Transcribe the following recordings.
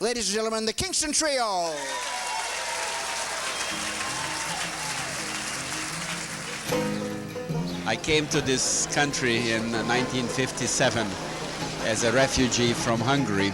Ladies and gentlemen, the Kingston Trio. I came to this country in 1957 as a refugee from Hungary.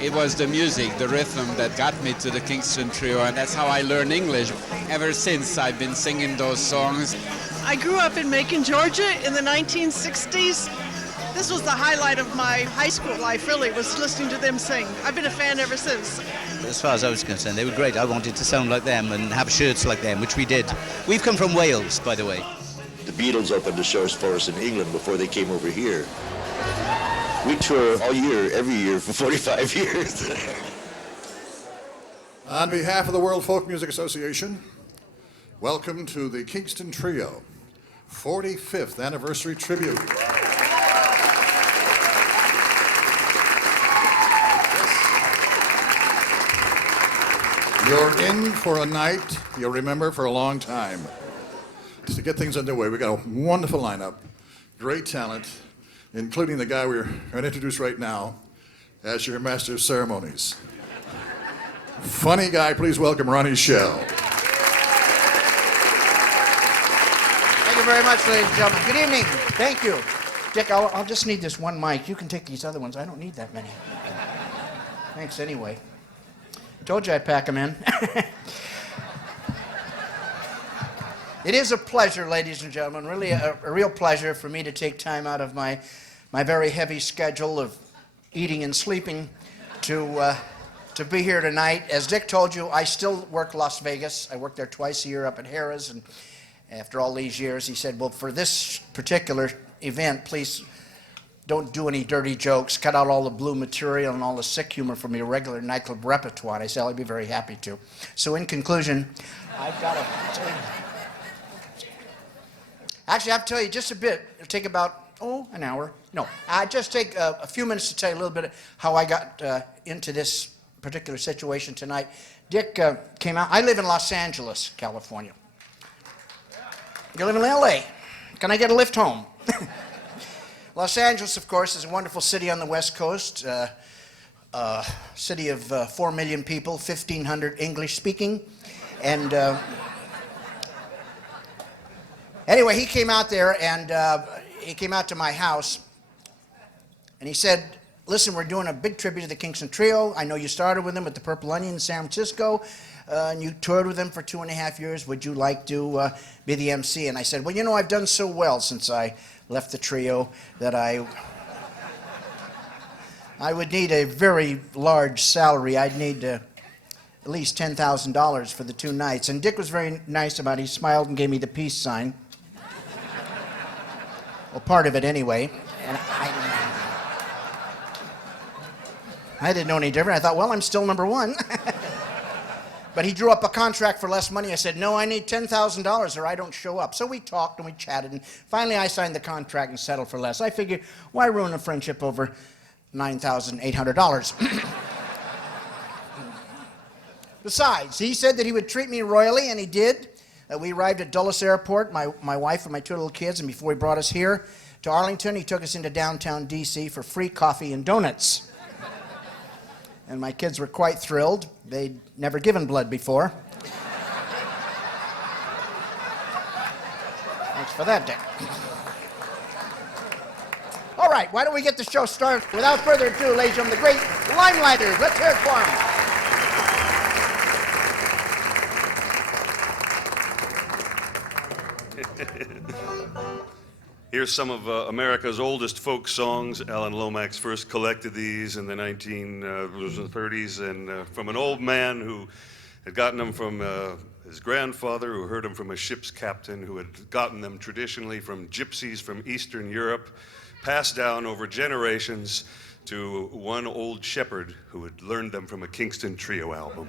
It was the music, the rhythm that got me to the Kingston Trio, and that's how I learned English. Ever since, I've been singing those songs. I grew up in Macon, Georgia in the 1960s. This was the highlight of my high school life, really, was listening to them sing. I've been a fan ever since. As far as I was concerned, they were great. I wanted to sound like them and have shirts like them, which we did. We've come from Wales, by the way. The Beatles opened the shows for us in England before they came over here. We tour all year, every year for 45 years. On behalf of the World Folk Music Association, welcome to the Kingston Trio 45th Anniversary Tribute. You're in for a night you'll remember for a long time. To get things underway, we've got a wonderful lineup, great talent, including the guy we're going to introduce right now as your master of ceremonies. Funny guy, please welcome Ronnie Shell. Thank you very much, ladies and gentlemen. Good evening. Thank you. Dick, I'll just need this one mic. You can take these other ones. I don't need that many. Thanks anyway. Told you I'd pack them in. It is a pleasure, ladies and gentlemen, really a real pleasure for me to take time out of my very heavy schedule of eating and sleeping to be here tonight. As Dick told you, I still work Las Vegas. I work there twice a year up at Harrah's, and after all these years, he said, well, for this particular event, please don't do any dirty jokes. Cut out all the blue material and all the sick humor from your regular nightclub repertoire. And I said, I'd be very happy to. So in conclusion, I've got to tell you. Actually, I have to tell you just a bit. It'll take about, an hour. No, I just take a few minutes to tell you a little bit how I got into this particular situation tonight. Dick came out. I live in Los Angeles, California. You live in L.A. Can I get a lift home? Los Angeles, of course, is a wonderful city on the West Coast. City of 4 million people, 1,500 English speaking. And anyway, he came out there and he came out to my house and he said, listen, we're doing a big tribute to the Kingston Trio. I know you started with them at the Purple Onion in San Francisco and you toured with them for 2.5 years. Would you like to be the MC? And I said, well, you know, I've done so well since I left the trio that I would need a very large salary. I'd need at least $10,000 for the 2 nights. And Dick was very nice about it. He smiled and gave me the peace sign. Well, part of it anyway. And I didn't know any different. I thought, well, I'm still number 1. But he drew up a contract for less money. I said, no, I need $10,000 or I don't show up. So we talked and we chatted, and finally I signed the contract and settled for less. I figured, why ruin a friendship over $9,800? Besides, he said that he would treat me royally, and he did. We arrived at Dulles Airport, my wife and my 2 little kids, and before he brought us here to Arlington, he took us into downtown D.C. for free coffee and donuts. And my kids were quite thrilled. They'd never given blood before. Thanks for that, Dick. All right, why don't we get the show started? Without further ado, ladies and gentlemen, the great Limelighters. Let's hear it for them. Here's some of America's oldest folk songs. Alan Lomax first collected these in the 1930s, and from an old man who had gotten them from his grandfather, who heard them from a ship's captain, who had gotten them traditionally from gypsies from Eastern Europe, passed down over generations to one old shepherd who had learned them from a Kingston Trio album.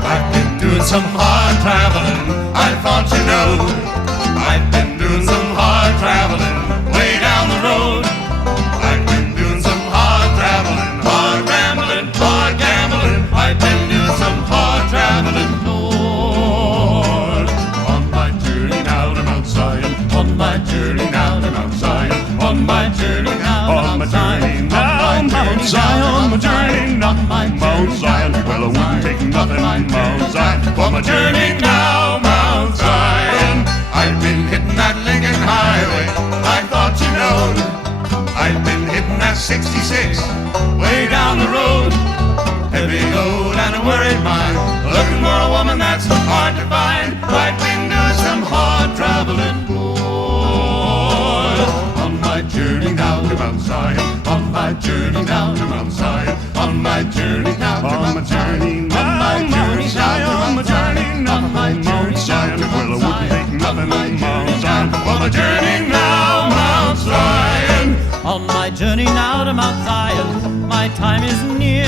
Back in New doing some hard traveling. I thought you know. I've been doing some hard traveling way down the road. I've been doing some hard traveling, hard rambling, hard gambling. I've been doing some hard traveling, Lord. On my journey now to Mount Zion, on my journey now to Mount Zion, on my journey now, on my journey now, Mount Zion, on my journey now, Mount Zion. Well, I wouldn't take nothing, Mount Zion, for my journey now, Mount Zion. I've been hitting that Lincoln Highway, I thought you know. I've been hitting that 66 way down the road. Heavy load and a worried mind, looking for a woman that's hard to find. I've been doing some hard traveling, boy. On my journey now to Mount Zion, on my journey now to Mount Zion, on my journey now to Mount Zion, on my journey now to Mount Zion, on my Mount Zion. Well, I wouldn't take nothing, Mount Zion, on my journey now, Mount Zion. On my journey now to Mount Zion, my time is near.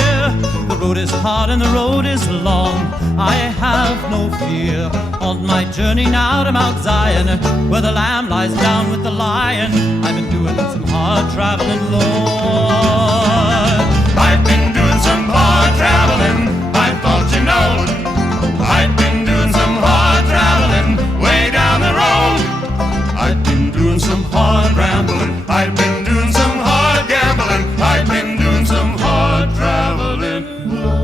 The road is hard and the road is long, I have no fear. On my journey now to Mount Zion, where the lamb lies down with the lion, I've been doing some hard traveling, Lord. I've been doing some hard traveling, I thought you know. I've been doing some hard traveling way down the road. I've been doing some hard rambling, I've been doing some hard gambling, I've been doing some hard traveling, Lord.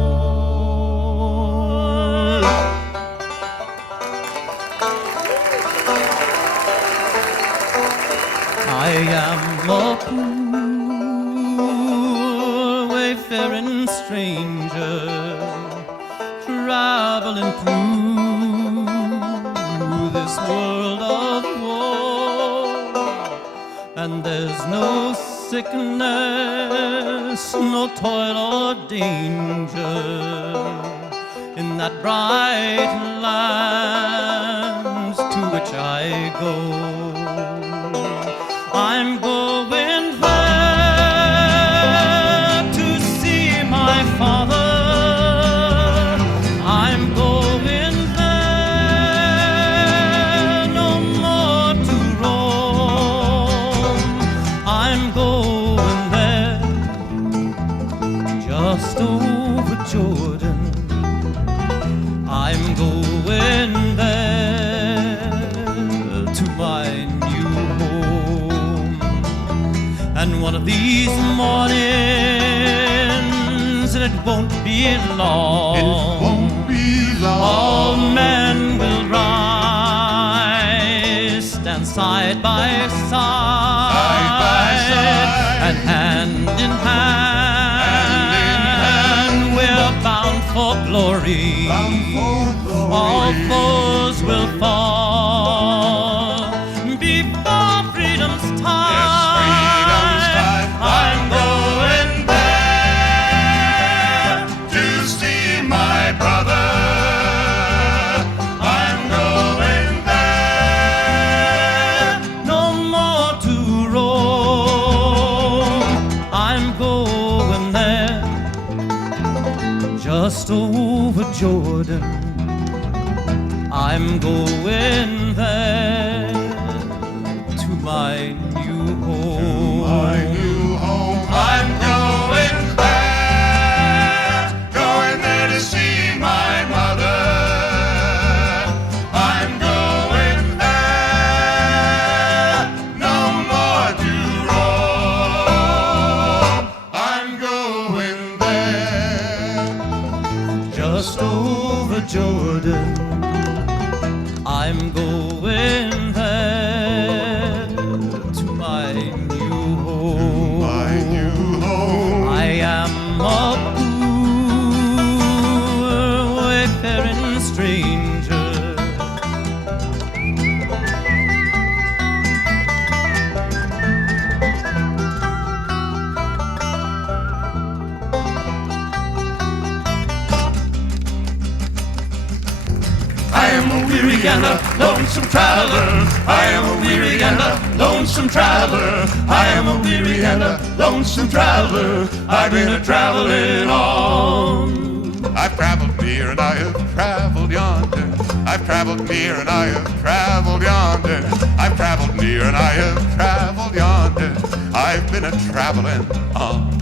I am a poor wayfaring stranger, traveling through this world of woe, and there's no sickness, no toil or danger in that bright land to which I go. I'm going there to see my father. I'm going there no more to roam. I'm going there just over Jordan. I'm going there to my new home. And one of these mornings, and it won't be long, It won't be long. all men will rise, stand side by side, Side by side. and hand in hand, we're bound for glory. Bound for glory. All foes will fall before freedom's time. Yes, freedom's time. I'm going there to see my brother. I'm going there. No more to roam. I'm going there just over Jordan. I'm going there to my new home. My new home. I'm going there to see my mother. I'm going there, no more to roam. I'm going there, Just over Jordan, I'm going there to my new home. my new home. I am a poor wayfaring stranger. I am a weary and a lonesome traveler. I am a weary and a lonesome traveler. I am a weary and a lonesome traveler. I've been a traveling on. I've traveled near and I have traveled yonder. I've traveled near and I have traveled yonder. I've traveled near and I have traveled yonder. I've been a-traveling on.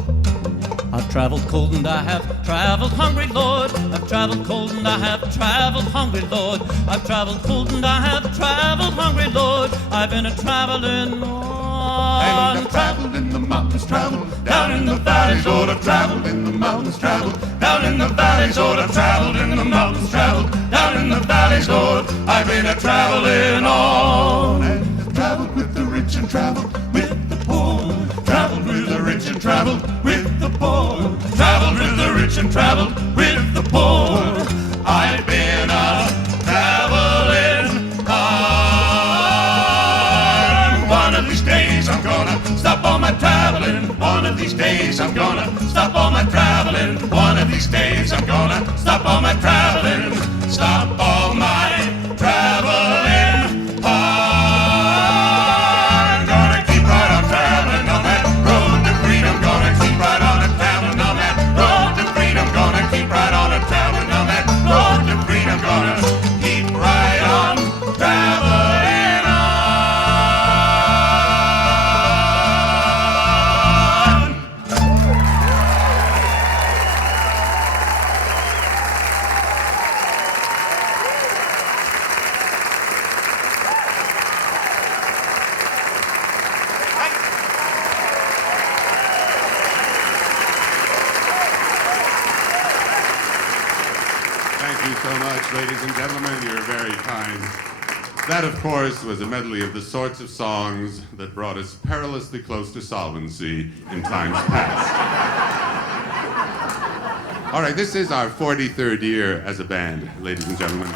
I've traveled cold and I have traveled hungry, Lord. I've traveled cold and I have traveled hungry, Lord. I've traveled cold and I have traveled hungry, Lord. I've been a-traveling on. And I've traveled in the mountains, traveled down in the valleys, Lord. I've traveled in the mountains, traveled down in the valleys, Lord. I've traveled in the mountains, traveled down in the valleys, Lord. I've been a-traveling on. And I've traveled with the rich and traveled with the poor. Traveled with the rich and traveled with the poor. Traveled with the rich and traveled with the poor. I've been a-traveling on. One of these days I'm gonna stop all my traveling. One of these days I'm gonna stop all my traveling. One of these days I'm gonna stop all my traveling. Stop all my traveling on. Gonna keep right on traveling on that road to freedom. Gonna keep right on a traveling on that road to freedom. Gonna keep right on a traveling on that road to freedom. Gonna keep right on traveling on. Thank you so much, ladies and gentlemen. You're very kind. That, of course, was a medley of the sorts of songs that brought us perilously close to solvency in times past. All right, this is our 43rd year as a band, ladies and gentlemen.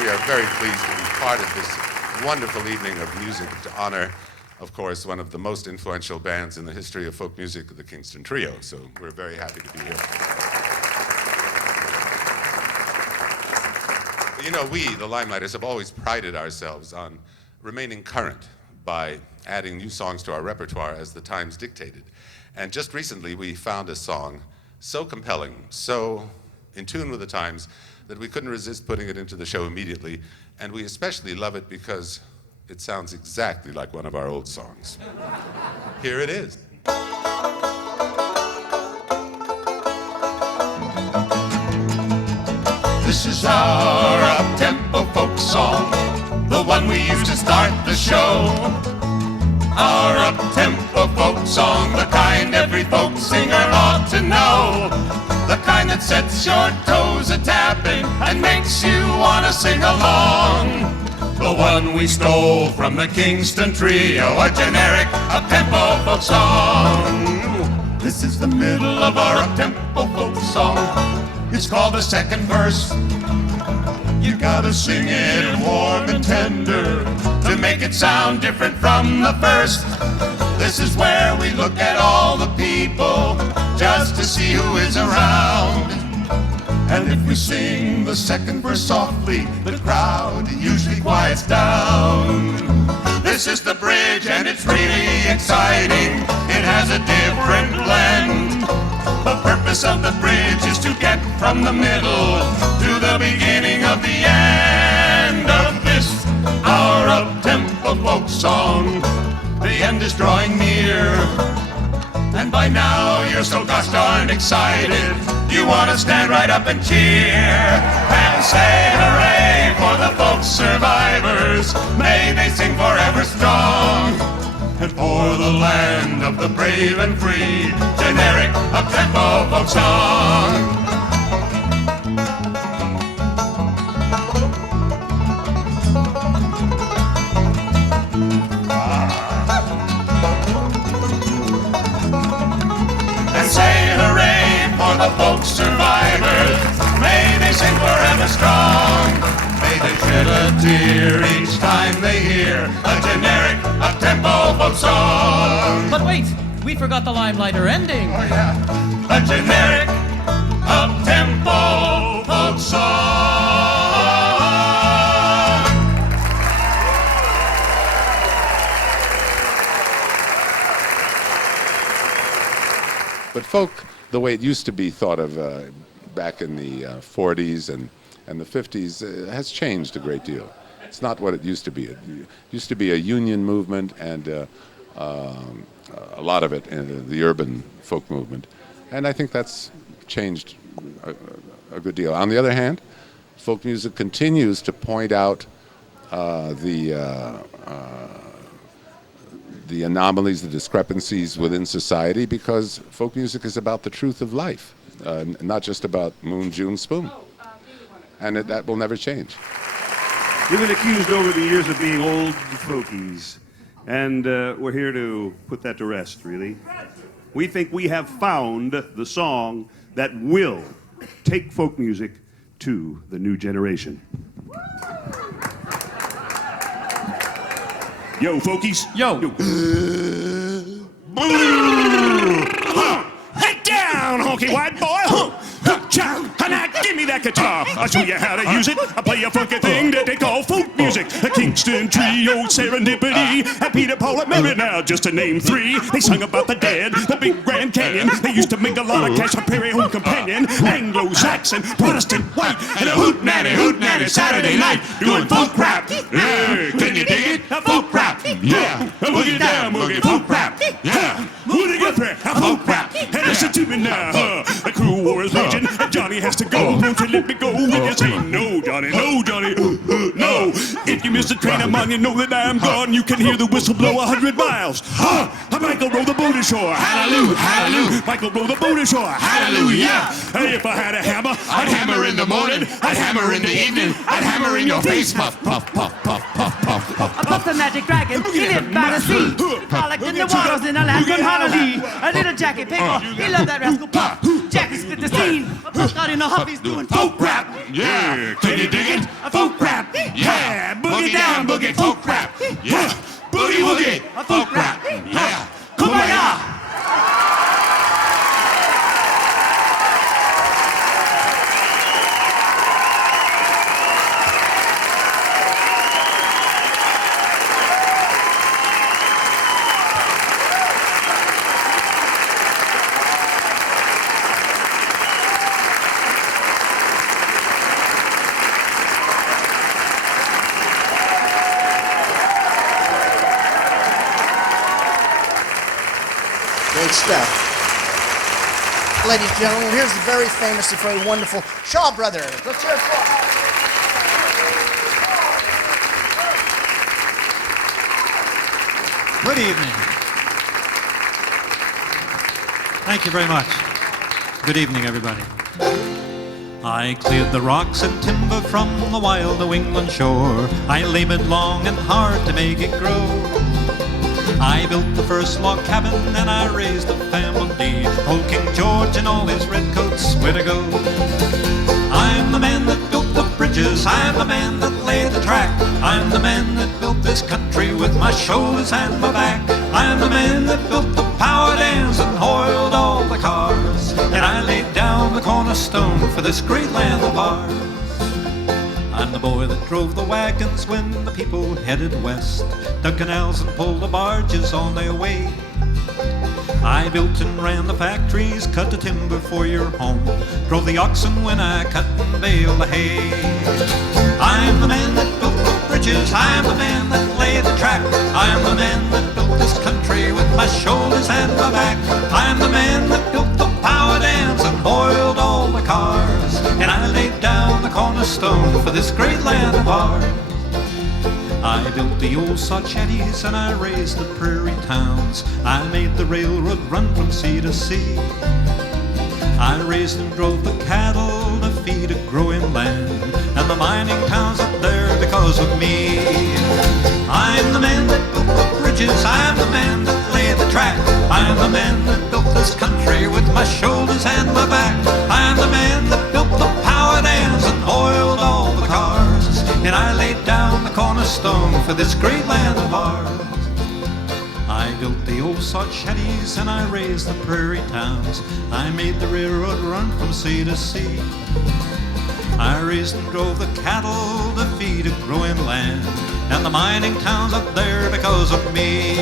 We are very pleased to be part of this wonderful evening of music to honor, of course, one of the most influential bands in the history of folk music, the Kingston Trio. So we're very happy to be here. You know, we, the Limelighters, have always prided ourselves on remaining current by adding new songs to our repertoire as the times dictated. And just recently, we found a song so compelling, so in tune with the times, that we couldn't resist putting it into the show immediately. And we especially love it because it sounds exactly like one of our old songs. Here it is. This is our up-tempo folk song, the one we used to start the show. Our up-tempo folk song, the kind every folk singer ought to know. The kind that sets your toes a-tapping and makes you want to sing along. The one we stole from the Kingston Trio, a generic up-tempo folk song. This is the middle of our up-tempo folk song. It's called the second verse. You gotta sing it warm and tender to make it sound different from the first. This is where we look at all the people just to see who is around. And if we sing the second verse softly, the crowd usually quiets down. This is the bridge and it's really exciting. It has a different blend. The purpose of the bridge is to get from the middle to the beginning of the end of this, our up-tempo folk song. The end is drawing near, and by now you're so gosh darn excited, you want to stand right up and cheer and say hooray for the folk survivors. May they sing forever strong. And for the land of the brave and free, generic up-tempo folk song. And say hooray for the folk survivors. May they sing forever strong. May they shed a tear each time they hear a generic up-tempo folk song. But wait, we forgot the Limelighter ending. Oh yeah, a generic up-tempo folk song. folk, the way it used to be thought of back in the 40s and the 50s, has changed a great deal. It's not what it used to be. It used to be a union movement and a lot of it in the urban folk movement. And I think that's changed a good deal. On the other hand, folk music continues to point out the anomalies, the discrepancies within society, because folk music is about the truth of life, not just about Moon, June, Spoon. And that will never change. You've been accused over the years of being old folkies, and we're here to put that to rest, really. We think we have found the song that will take folk music to the new generation. Yo, folkies. Yo. Head down, honky white boy. Now give me that guitar. I'll show you how to use it. I'll play a funky thing that they call folk music. The Kingston Trio, Serendipity, and Peter, Paul, and Mary now, just to name three. They sung about the dead, the big Grand Canyon. They used to make a lot of cash on Prairie Home Companion. Anglo-Saxon, Protestant, white, and a hoot-nanny, Saturday night, doing folk rap. Yeah, can you dig it? A folk rap. Yeah, a boogie down, boogie folk rap. Yeah, boogie get there, a folk rap. And listen to me now, the crew war is raging, and Johnny has to go. Won't you let me go? When you say no, Johnny, no, Johnny, no. If you miss the train, I'm on, you know that I'm gone. You can hear the whistle blow 100 miles. Michael row the boat ashore. Hallelujah, hallelujah. Michael row the boat ashore. Hallelujah. Hey, if I had a hammer, I'd hammer in the morning. I'd hammer in the evening. I'd hammer in your face. Puff, puff, puff, puff, puff, puff, puff. Above the magic dragon, he lived by the sea. Frolicked in the waters in a land called Honolulu. A little Jackie Pickle, he loved that rascal Puff. Jackie spit the scene. Out in the hubby's doing folk rap. Yeah, can you dig it? A folk rap. Yeah, boogie down, boogie folk rap. Yeah, boogie woogie, a folk rap. Yeah, kumbaya. Great stuff. Ladies and gentlemen, here's the very famous and very wonderful Shaw Brothers. Let's hear it for them. Good evening. Thank you very much. Good evening, everybody. I cleared the rocks and timber from the wild New England shore. I labored long and hard to make it grow. I built the first log cabin and I raised a family. Old King George and all his redcoats, where to go? I'm the man that built the bridges, I'm the man that laid the track. I'm the man that built this country with my shoulders and my back. I'm the man that built the power dams and oiled all the cars. And I laid down the cornerstone for this great land of ours. I'm the boy that drove the wagons when the people headed west, dug canals and pulled the barges on their way. I built and ran the factories, cut the timber for your home, drove the oxen when I cut and baled the hay. I'm the man that built the bridges, I'm the man that laid the track. I'm the man that built this country with my shoulders and my back. I'm the man that built the power dams and oiled all the cars. And I laid down the cornerstone for this great land of ours. I built the old sod shanties and I raised the prairie towns. I made the railroad run from sea to sea. I raised and drove the cattle to feed a growing land, and the mining towns up there because of me. I'm the man that built the bridges, I'm the man that laid the track. I'm the man that built this country with my shoulders and my back. I'm the man that built the power dams and oiled all the cars. And I laid down the cornerstone for this great land of ours. I built the old sod shanties and I raised the prairie towns. I made the railroad run from sea to sea. I raised and drove the cattle to feed a growing land, and the mining towns up there because of me.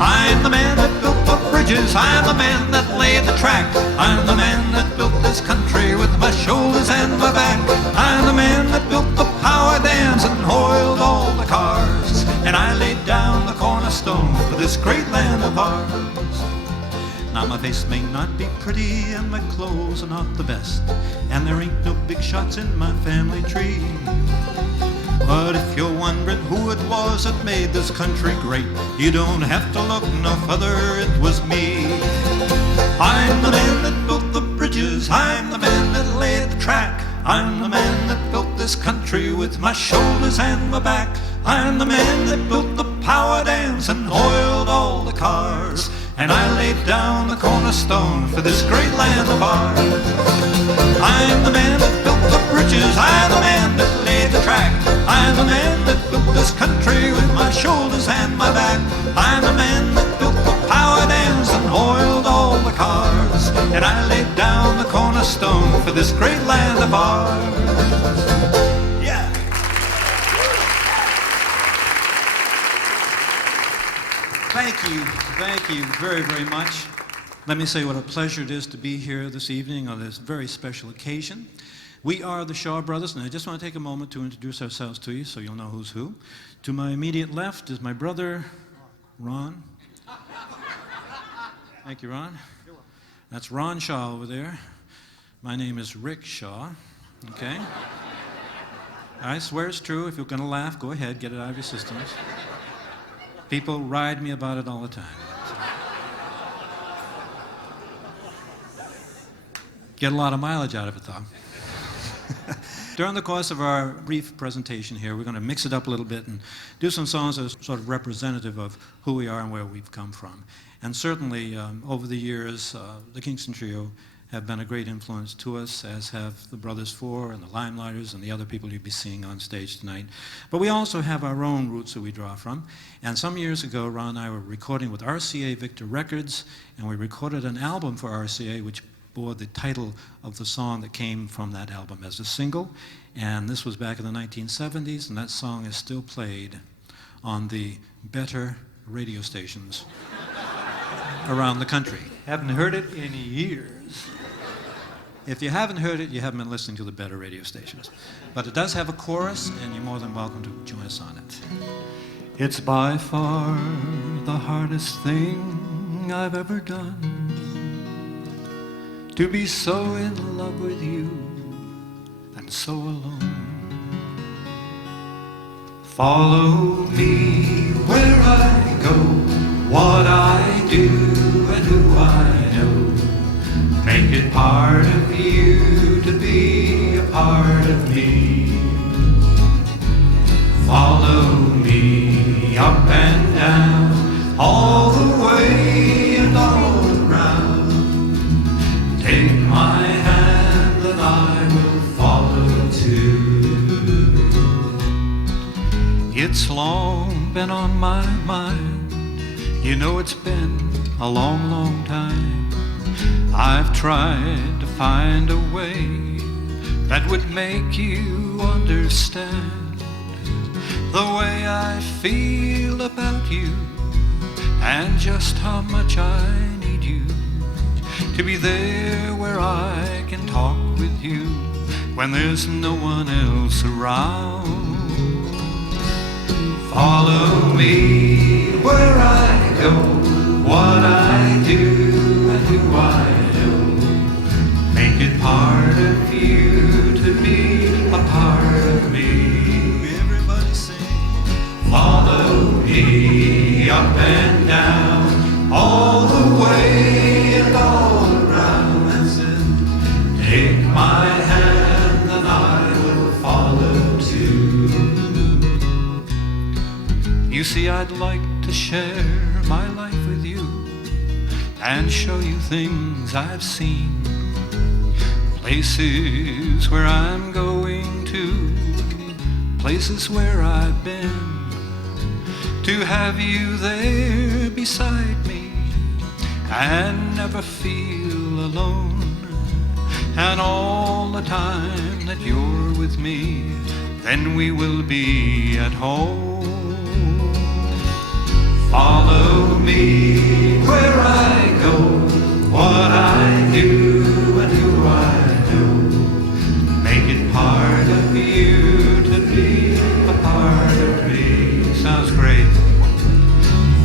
I'm the man that built the bridge. bridges, I'm the man that laid the track. I'm the man that built this country with my shoulders and my back. I'm the man that built the power dams and oiled all the cars. And I laid down the cornerstone for this great land of ours. Now my face may not be pretty and my clothes are not the best, and there ain't no big shots in my family tree. But if you're wondering who it was that made this country great, you don't have to look no further, it was me. I'm the man that built the bridges, I'm the man that laid the track. I'm the man that built this country with my shoulders and my back. I'm the man that built the power dams and oiled all the cars. And I laid down the cornerstone for this great land of ours. I'm the man that built the bridges, I'm the man that laid the track. I'm the man that built this country with my shoulders and my back. I'm the man that built the power dams and oiled all the cars. And I laid down the cornerstone for this great land of ours. Yeah. Thank you very, very much. Let me say what a pleasure it is to be here this evening on this very special occasion. We are the Shaw Brothers, and I just want to take a moment to introduce ourselves to you so you'll know who's who. To my immediate left is my brother, Ron. Thank you, Ron. That's Ron Shaw over there. My name is Rick Shaw, okay? I swear it's true. If you're going to laugh, go ahead, get it out of your systems. People ride me about it all the time. Get a lot of mileage out of it, though. During the course of our brief presentation here, we're going to mix it up a little bit and do some songs that are sort of representative of who we are and where we've come from. And certainly, over the years, the Kingston Trio have been a great influence to us, as have the Brothers Four and the Limelighters and the other people you'll be seeing on stage tonight. But we also have our own roots that we draw from. And some years ago, Ron and I were recording with RCA Victor Records, and we recorded an album for RCA which bore the title of the song that came from that album as a single. And this was back in the 1970s, and that song is still played on the better radio stations around the country. Haven't heard it in years. If you haven't heard it, you haven't been listening to the better radio stations. But it does have a chorus, and you're more than welcome to join us on it. It's by far the hardest thing I've ever done, to be so in love with you and so alone. Follow me where I go, what I do and who I know. Make it part of you to be a part of me. Follow me up and down, all the way and all around. Take my hand and I will follow too. It's long been on my mind, you know it's been a long, long time. I've tried to find a way that would make you understand the way I feel about you and just how much I need you to be there where I can talk with you when there's no one else around. Follow me where I go, what I do and who I know. Make it part of you to be a part of me. Everybody sing. Follow me up and down, all the way and all around. That's it. Take my hand and I will follow too. You see, I'd like to share my life with you and show you things I've seen, places where I'm going to, places where I've been, to have you there beside me and never feel alone. And all the time that you're with me, then we will be at home. Follow me where I go, what I do and who I know. Make it part of you to be a part of me. Sounds great.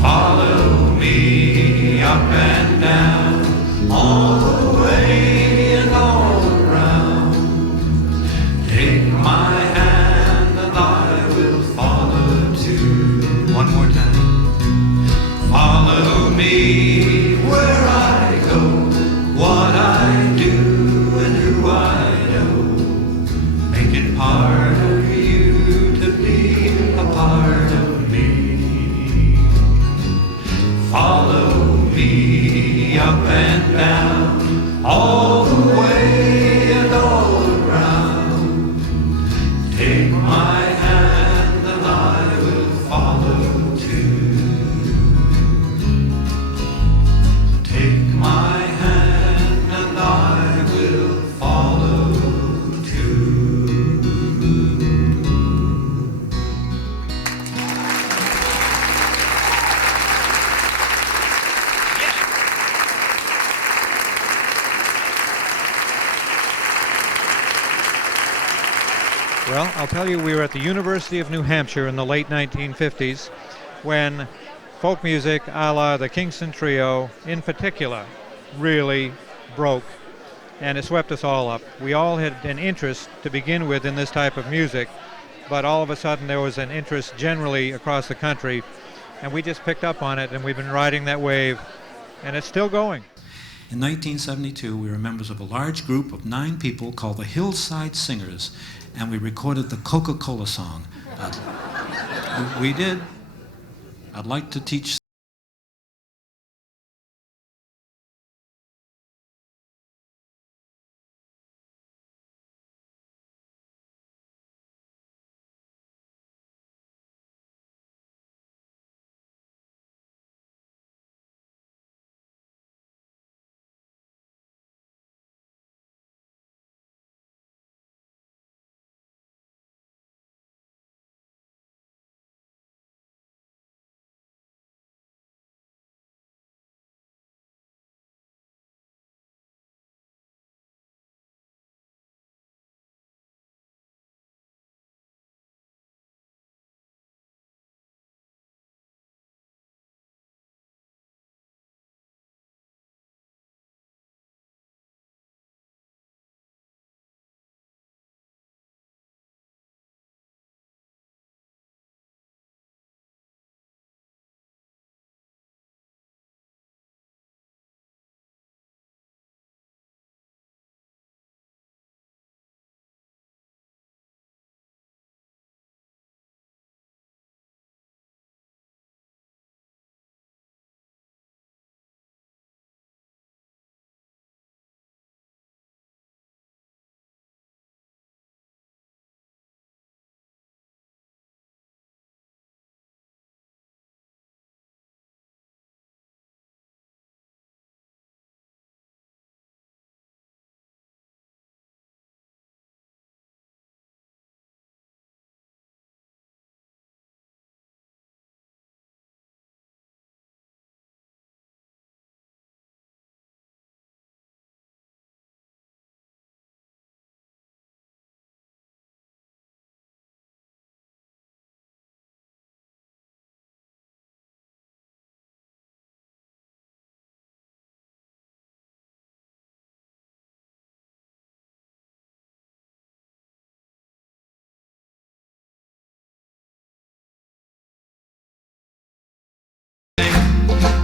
Follow me up and down, all the way and all around. Take my hand and I will follow too. One more time. Follow me where I go, what I do and who I know. Make it part of you to be a part of me. Follow me up and down, all the way and all around. Take my hand and I will follow too. Take my hand and I will follow too. Well, I'll tell you, we were at the University of New Hampshire in the late 1950s when folk music a la the Kingston Trio in particular really broke, and it swept us all up. We all had an interest to begin with in this type of music, but all of a sudden there was an interest generally across the country, and we just picked up on it, and we've been riding that wave, and it's still going. In 1972, we were members of a large group of 9 people called the Hillside Singers, and we recorded the Coca-Cola song. We did. I'd like to teach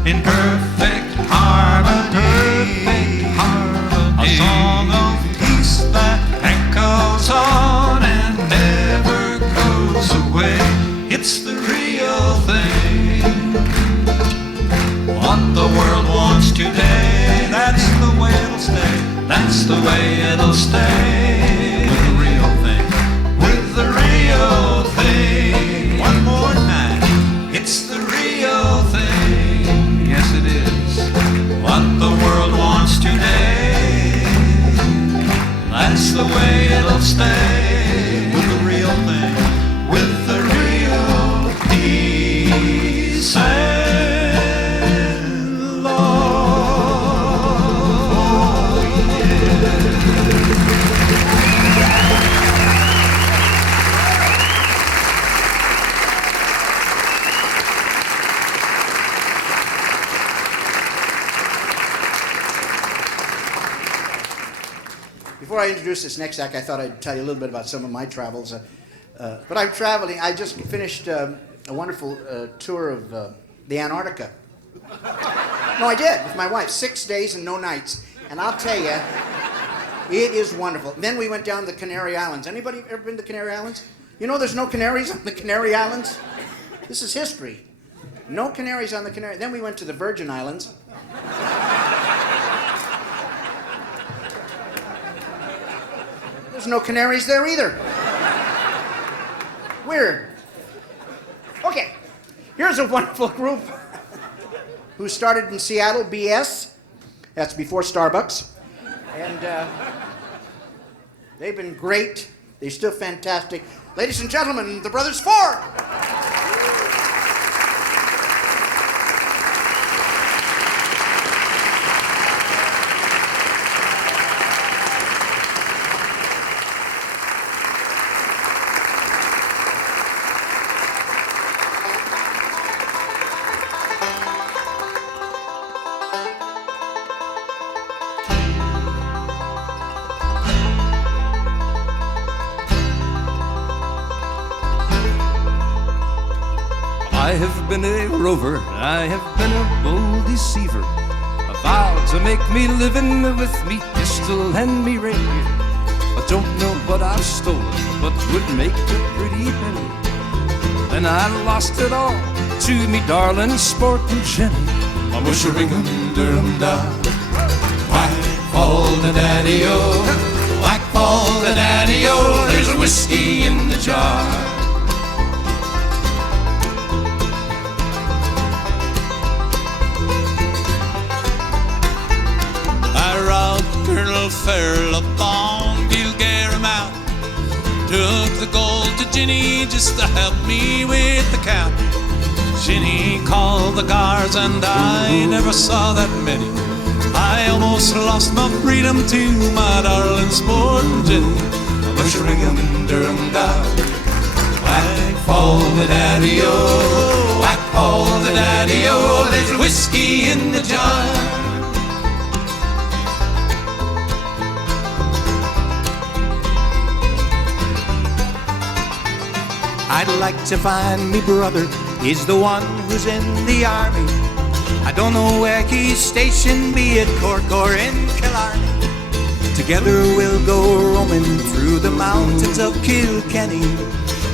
in perfect harmony, a song of peace that echoes on and never goes away. It's the real thing. What the world wants today, that's the way it'll stay. That's the way it'll stay. With the real thing. With the real thing. One more time. It's the real thing. Yes, it is. What the world wants today, that's the way it'll stay. With the real thing. With the real peace and love. Before I introduce this next act, I thought I'd tell you a little bit about some of my travels. But I'm traveling. I just finished a wonderful tour of the Antarctica. No, I did, with my wife. 6 days and no nights. And I'll tell you, it is wonderful. Then we went down to the Canary Islands. Anybody ever been to the Canary Islands? You know there's no canaries on the Canary Islands? This is history. No canaries on the Canary. Then we went to the Virgin Islands. There's no canaries there either. Weird. Okay, here's a wonderful group who started in Seattle, Baez. That's before Starbucks. And they've been great. They're still fantastic. Ladies and gentlemen, the Brothers Four. I have been a rover, I have been a bold deceiver. A vow to make me living with me pistol and me rapier. I don't know what I've stolen, but would make a pretty penny. Then I lost it all to me darling sporting Jenny. A mush-a-ring-a-dum-da, whack fall the daddy-o, whack fall the daddy-o. There's a whiskey in the jar. Colonel Farrell up on Gilgary Mountain. Took the gold to Jenny just to help me with the count. Jenny called the guards and I never saw that many. I almost lost my freedom to my darling sporting Jenny. Mush-a-ring-a-dum-da, whack fall the daddy-o, whack fall the daddy-o. There's whiskey in the jar. I'd like to find me brother, he's the one who's in the army. I don't know where he's stationed, be it Cork or in Killarney. Together we'll go roaming through the mountains of Kilkenny.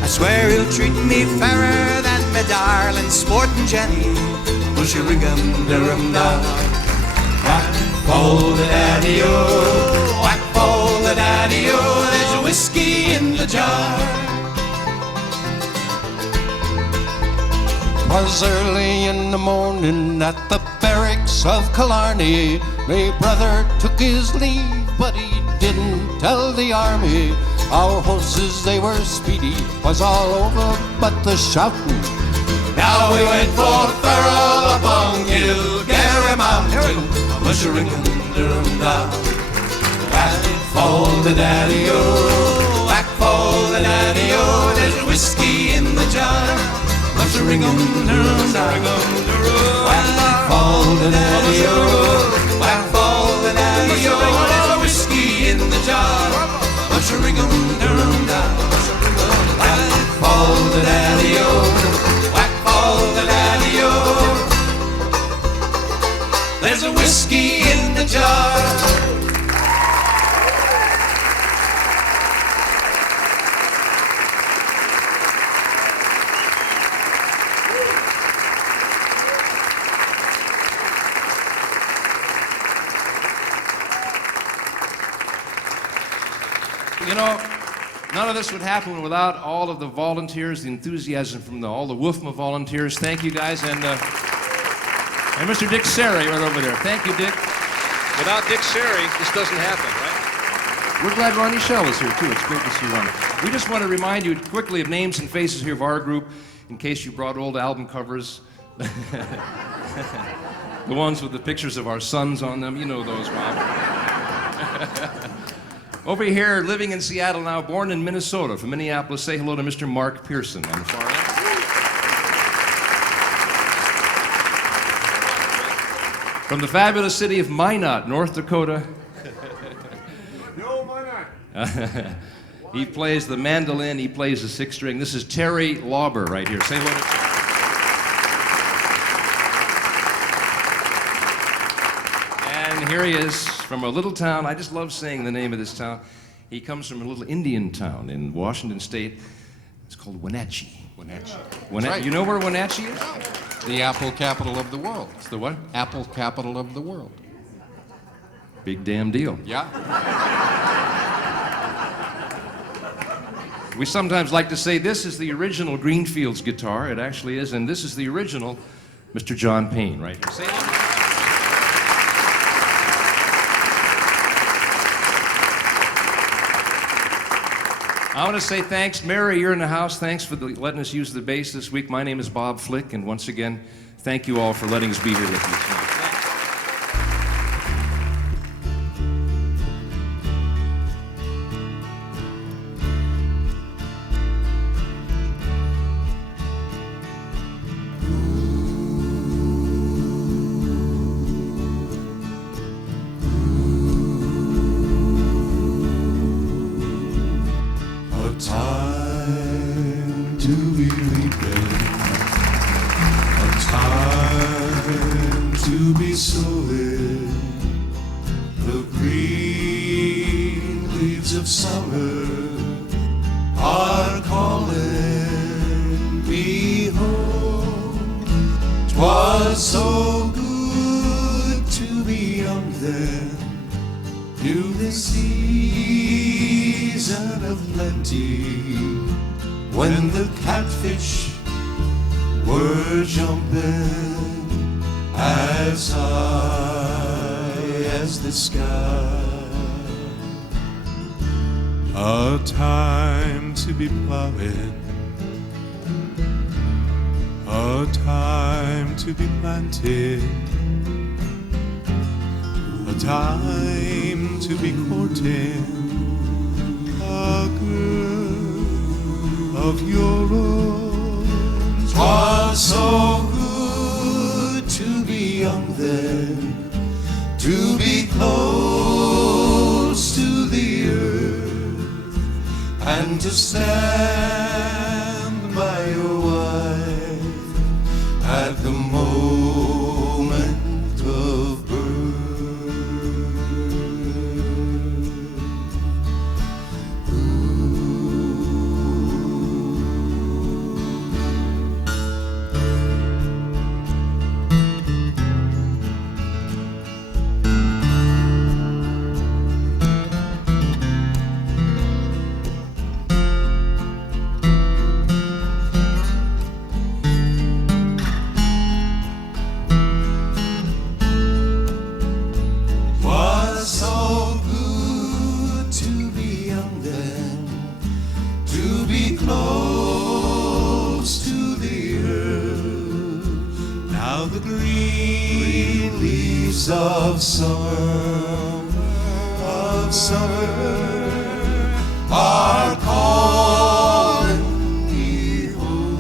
I swear he'll treat me fairer than my darling sporting Jenny. Mush-a-ring-a-dum-da, whack fall the daddy-o, whack fall the daddy-o. There's a whiskey in the jar. 'Twas early in the morning at the barracks of Killarney. My brother took his leave, but he didn't tell the army. Our horses, they were speedy, was all over but the shouting. Now we went for Farrell up on Gilgary Mountain. Mush-a-ring-a-dum-da, whack fall the daddy-o, whack fall the daddy-o. There's whiskey in the jar. Mush-a-ring-a-dum-da, whack fall the daddy-o, whack fall the daddy-o. There's a whiskey in the jar. Mush-a-ring-a-dum-da, whack fall the daddy-o, whack fall the daddy-o. There's a whiskey in the jar. You know, none of this would happen without all of the volunteers, the enthusiasm from all the WFMA volunteers. Thank you, guys, and Mr. Dick Sari right over there. Thank you, Dick. Without Dick Sari, this doesn't happen, right? We're glad Ronnie Shell is here, too. It's great to see Ronnie. We just want to remind you quickly of names and faces here of our group, in case you brought old album covers. The ones with the pictures of our sons on them. You know those, Rob. Over here, living in Seattle now, born in Minnesota, from Minneapolis, say hello to Mr. Mark Pearson on the far end. From the fabulous city of Minot, North Dakota, No, why not? He plays the mandolin, he plays the six string. This is Terry Lauber right here. Say hello to Terry. And here he is from a little town. I just love saying the name of this town. He comes from a little Indian town in Washington State. It's called Wenatchee. Right. You know where Wenatchee is? The apple capital of the world. It's the what? Apple capital of the world. Big damn deal. Yeah. We sometimes like to say this is the original Greenfields guitar. It actually is, and this is the original Mr. John Payne, right? Say hello. I want to say thanks. Mary, you're in the house. Thanks for letting us use the bass this week. My name is Bob Flick, and once again, thank you all for letting us be here with you tonight. When the catfish were jumping as high as the sky. A time to be plowing, a time to be planting, a time to be courting a girl of your own. 'Twas so good to be young then, to be close to the earth, and to stand by your wife at the moment of birth. Of summer are calling me home.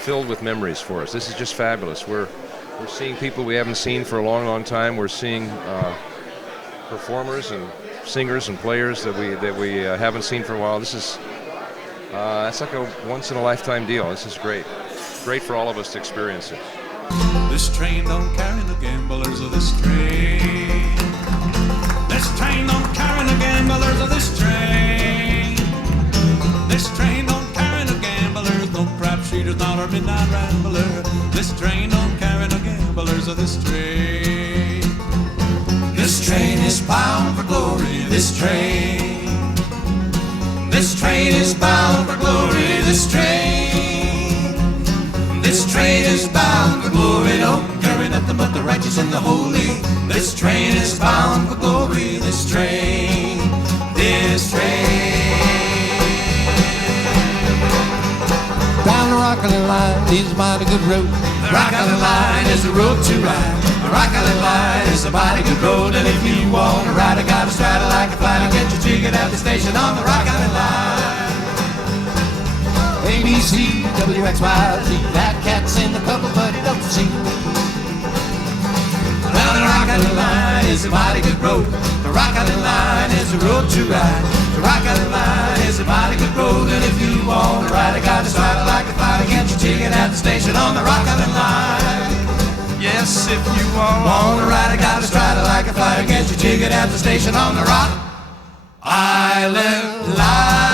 Filled with memories for us. This is just fabulous. We're seeing people we haven't seen for a long, long time. We're seeing performers and singers and players that we haven't seen for a while. This is it's like a once in a lifetime deal. This is great. Great for all of us to experience it. This train don't carry the gamblers of this train. This train don't carry the gamblers of this train. This train don't carry the gamblers, no crapshooters, not a midnight rambler. This train don't carry no gamblers of this train. This train is bound for glory, this train. This train is bound for glory, this train. This train is bound for glory, don't carry nothing but the righteous and the holy. This train is bound for glory, this train. This train. Rock Island Line is a mighty good road. The Rock Island Line is the road to ride. The Rock Island Line is a mighty good road, and if you want to ride, I gotta straddle like a flight and get your ticket at the station on the Rock Island Line. ABC, WXYZ, that cat's in the couple, but don't see. Well, the Rock Island Line is a mighty good road. The Rock Island Line is a road to ride. The Rock Island Line is a mighty good road, and if you want to ride, I gotta straddle like a flight and get your ticket at the station on the Rock Island Line. Yes, if you want to ride, I gotta straddle like a flight and get your ticket at the station on the Rock Island Line.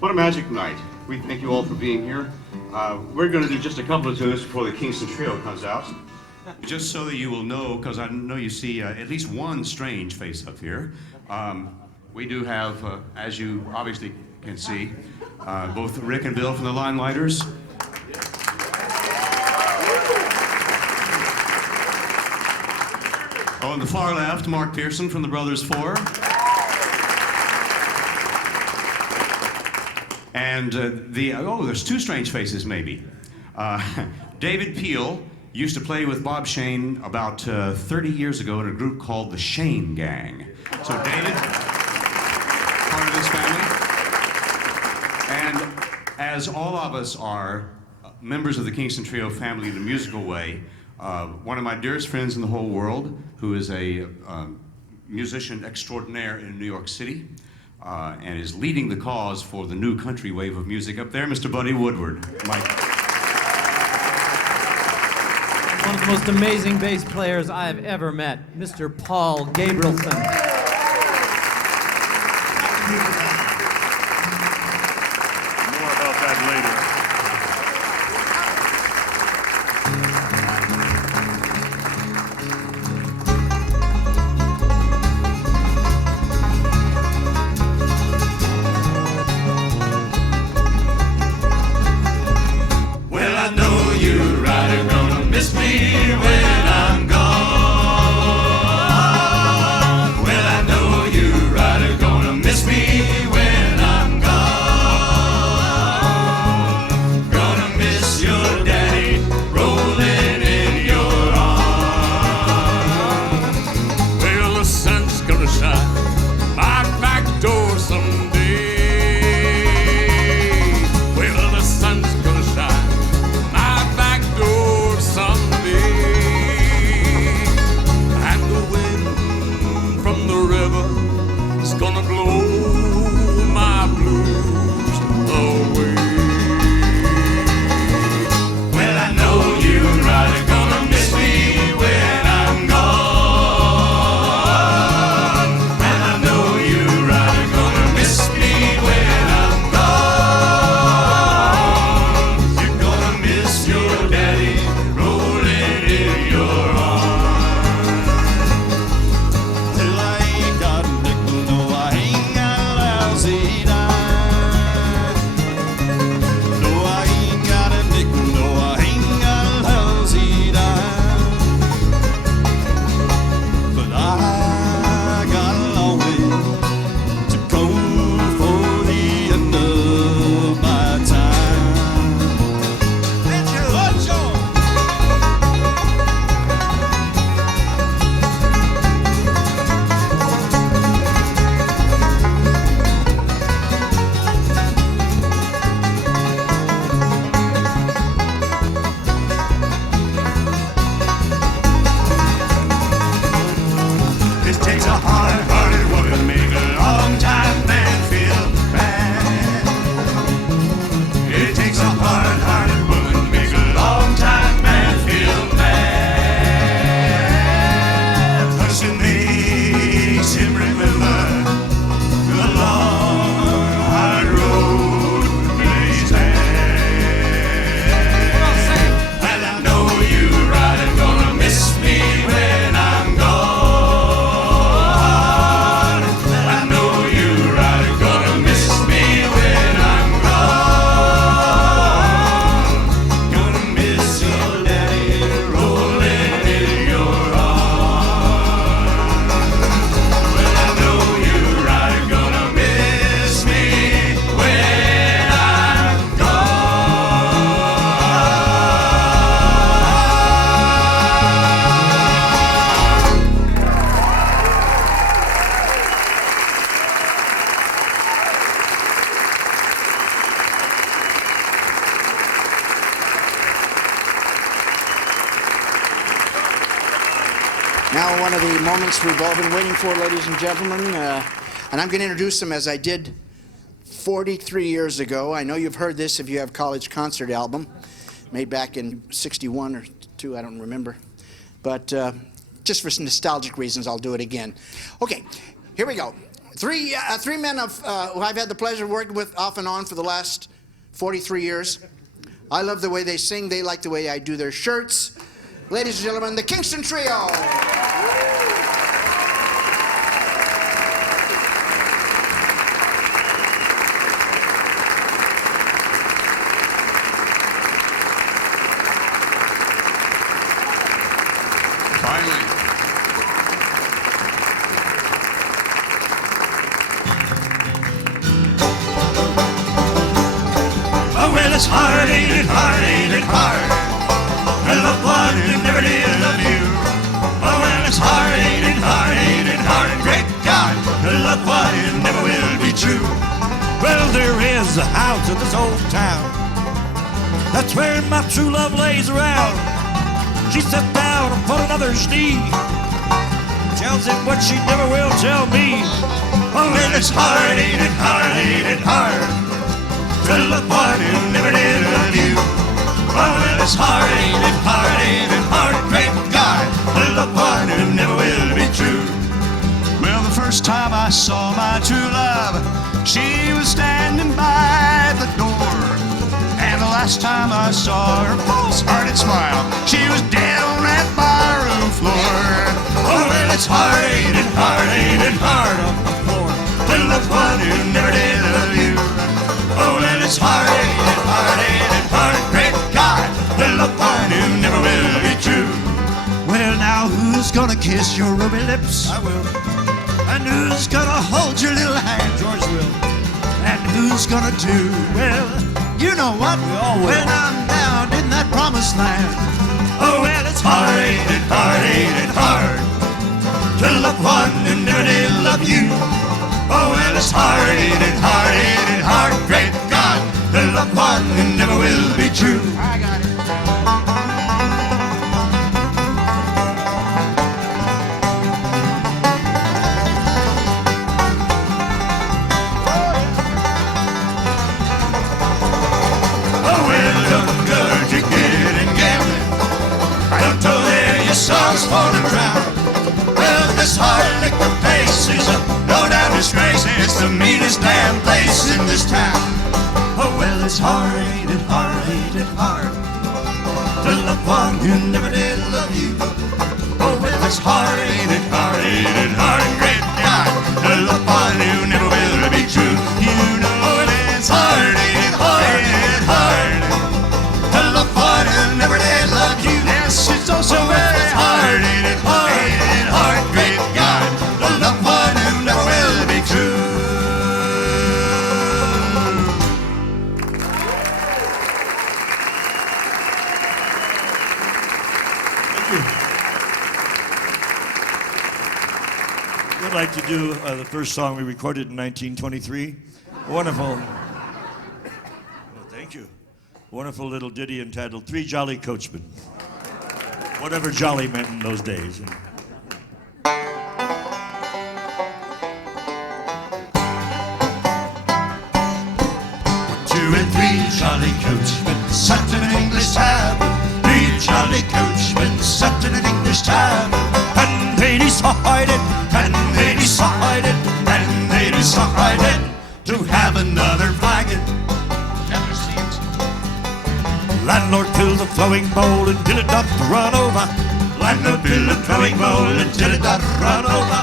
What a magic night. We thank you all for being here. We're going to do just a couple of tunes before the Kingston Trio comes out. Just so that you will know, because I know you see at least one strange face up here, we do have, as you obviously can see, both Rick and Bill from the Linelighters. On the far left, Mark Pearson from the Brothers Four. And there's two strange faces maybe. David Peel used to play with Bob Shane about 30 years ago in a group called the Shane Gang. So David, part of this family. And as all of us are members of the Kingston Trio family in a musical way, one of my dearest friends in the whole world, who is a musician extraordinaire in New York City, and is leading the cause for the new country wave of music up there, Mr. Buddy Woodward. Mike. One of the most amazing bass players I have ever met, Mr. Paul Gabrielson. More about that later. Miss me when I'm gone. Well, I know you, Ryder, gonna miss me when Now, one of the moments we've all been waiting for, ladies and gentlemen, and I'm going to introduce them as I did 43 years ago. I know you've heard this if you have College Concert album, made back in 61 or 2, I don't remember. But just for some nostalgic reasons, I'll do it again. Okay, here we go. Three men who I've had the pleasure of working with off and on for the last 43 years. I love the way they sing. They like the way I do their shirts. Ladies and gentlemen, the Kingston Trio. It's hard, ain't it hard, ain't it hard to love one who never did love you. Oh, well, it's hard, ain't it hard, ain't it hard, great God, to love one who never will be true. Well, there is a house in this old town. That's where my true love lays around. She sat down upon another's knee, tells him what she never will tell me. Oh, well, it's hard, ain't it hard, ain't it hard to love one who never did love you. Oh, well, it's hard, ain't it hard, ain't it hard, great God, to love one who never will be true. Well, the first time I saw my true love, she was standing by the door. And the last time I saw her false-hearted smile, she was dead on that barroom floor. Oh, well, it's hard, ain't it hard, ain't it hard on the floor to love one who never did love you. Oh, well, it's hard, ain't it hard, ain't it hard, great God, to love one who never will be true. Well, now who's gonna kiss your ruby lips? I will. And who's gonna hold your little hand? George will. And who's gonna do? Well, you know what? We all will. When I'm down in that promised land. Oh, well, it's hard, ain't it hard, ain't it hard, to love one who never did love you. Oh, well, it's hard, ain't it hard, ain't it hard, great God, to love one who never will be true. I got it. 'cause songs for the crowd. Well, this hard liquor place is a low-down disgrace. It's the meanest damn place in this town. Oh, well, it's hard, ain't it hard, ain't it hard, to love one who never did love you. Oh, well, it's hard, ain't it hard, ain't it hard, great God, to love one who never will be true. You know it's hard, ain't it hard, ain't it hard, to love one who never did love you. Yes, it's also very hard, ain't it hard, ain't it hard, great God, to love one who never will be true. I'd like to do the first song we recorded in 1923. Wonderful. Well, thank you. Wonderful little ditty entitled Three Jolly Coachmen. Whatever jolly meant in those days. 2 and 3 jolly coachmen sat in an English tavern. 3 jolly coachmen sat in an English tavern. And they decided, and they decided, and they decided to have another flagon. Landlord filled the flowing bowl until it doth run over. Landlord filled the flowing bowl until it doth run over.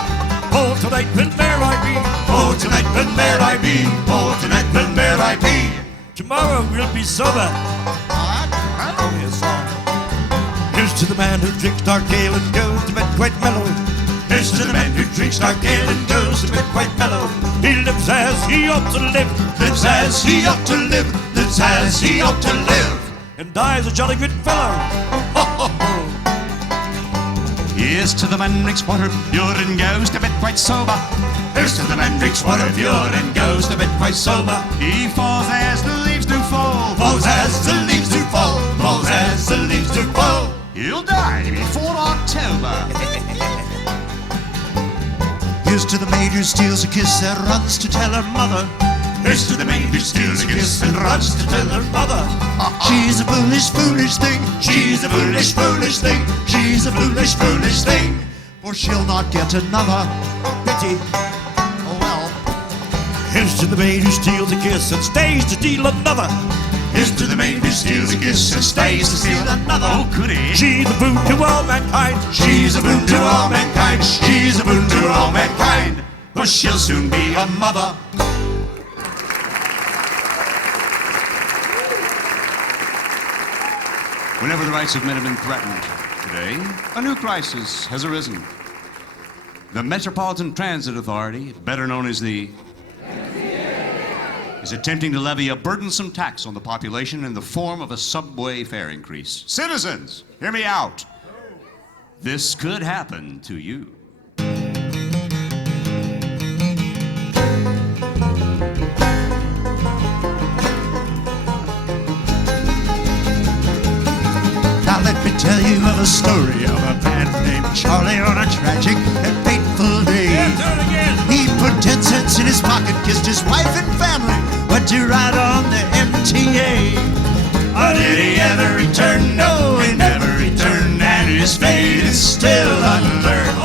Oh, tonight when there I be. Oh, tonight when there I be. Oh, tonight when there I be. Tomorrow we'll be sober. Only a song. Here's to the man who drinks dark ale and goes to bed quite mellow. Here's to the man who drinks dark ale and goes to bed quite mellow. He lives as he ought to live. Lives as he ought to live. Lives as he ought to live. And dies a jolly good fellow. Ho, ho, ho. Here's to the man who drinks water pure and goes to bed quite sober. Here's to the man who drinks water pure and goes to bed quite sober. He falls as the leaves do fall. Falls as the leaves do fall. Falls as the leaves do fall. He'll die before October. Here's to the maid who steals a kiss and runs to tell her mother. Here's to the maid who steals a kiss and runs to tell her mother. She's a foolish, foolish thing. She's a foolish, foolish thing. She's a foolish, foolish thing. For she'll not get another. Pity. Oh well. Here's to the maid who steals a kiss and stays to steal another. Here's to the maid who steals a kiss and stays to steal another. Oh, goody. She's a boon to all mankind. She's a boon to all mankind. She's a boon to all mankind. For she'll soon be a mother. Whenever the rights of men have been threatened today, a new crisis has arisen. The Metropolitan Transit Authority, better known as the M.T.A, is attempting to levy a burdensome tax on the population in the form of a subway fare increase. Citizens, hear me out. This could happen to you. Now let me tell you of a story of a man named Charlie on a tragic and fateful day. He put 10 cents in his pocket, kissed his wife and family, went to ride on the M.T.A. Oh, did he ever return? No, he never returned, and his fate is still unlearned.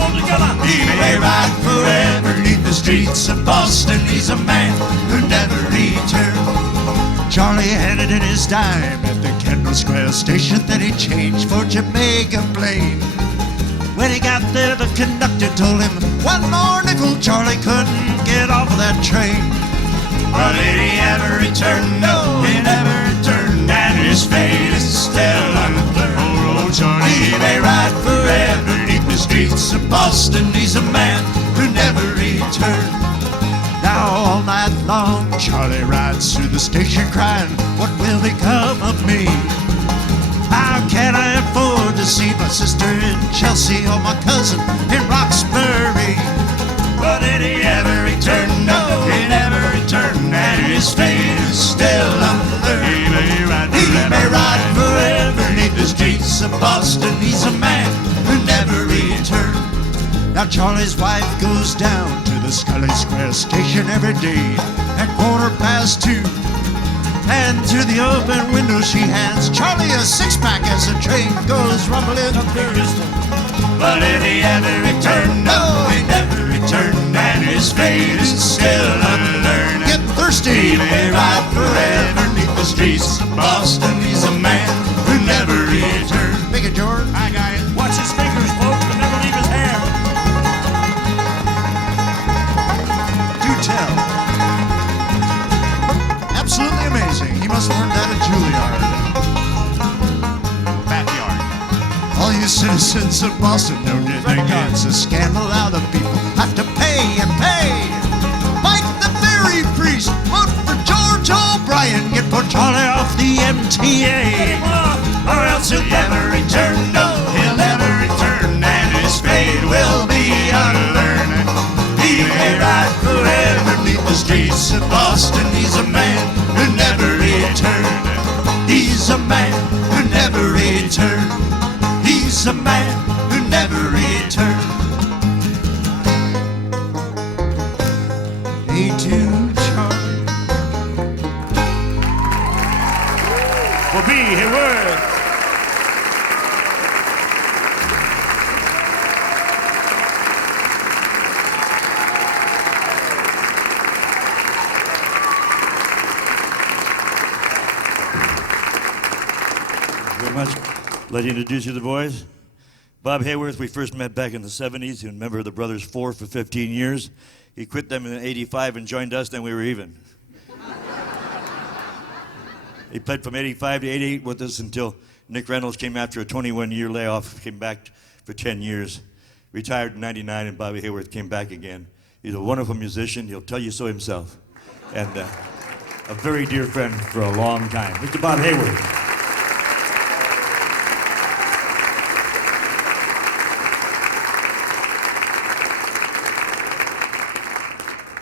He may ride forever neath the streets of Boston. He's a man who never returned. Charlie handed in his dime at the Kendall Square station, then he changed for Jamaica Plain. When he got there, the conductor told him, one more nickel. Charlie couldn't get off of that train. Well, did he ever return? No, he never returned, and his fate is still unlearned. Oh, Charlie, he may ride forever neath the streets of Boston. He's a man who never returned. Now all night long, Charlie rides through the station crying, what will become of me? How can I afford to see my sister in Chelsea or my cousin in Roxbury? But did he ever return? No, he never returned, and his fate is still unlearned. He may ride forever neath the streets of Boston. He's a man who never returned. Now Charlie's wife goes down to the Scully Square station every day at 2:15. And through the open window she hands Charlie a six-pack as the train goes rumbling up Bristol. But did he ever return? No, he never returned, and his fate is still unlearned. Get thirsty! He may ride forever neath the streets of Boston. He's a man who never returned. Make it, George. Hi, guys. Watch his fingers, folks, and never leave his hair. Tell. Absolutely amazing. He must have learned that at Juilliard. Backyard. All you citizens of Boston know that it's a scandal how the people have to pay and pay. Like the ferry priest, vote for George O'Brien. Get poor Charlie off the M.T.A. Or else he'll never return. No, he'll never return, and his fate will be unlearned. He may ride forever neath the streets of Boston. He's a man who never returned. He's a man who never returned. He's a man who never returned. Hey, to Charlie. For me, he would. Much. Let me introduce you to the boys. Bob Hayworth, we first met back in the 70s. He was a member of the Brothers Four for 15 years. He quit them in '85 and joined us, then we were even. He played from '85 to '88 with us until Nick Reynolds came after a 21-year layoff, came back for 10 years. Retired in '99, and Bobby Hayworth came back again. He's a wonderful musician. He'll tell you so himself. And a very dear friend for a long time. Mr. Bob Hayworth.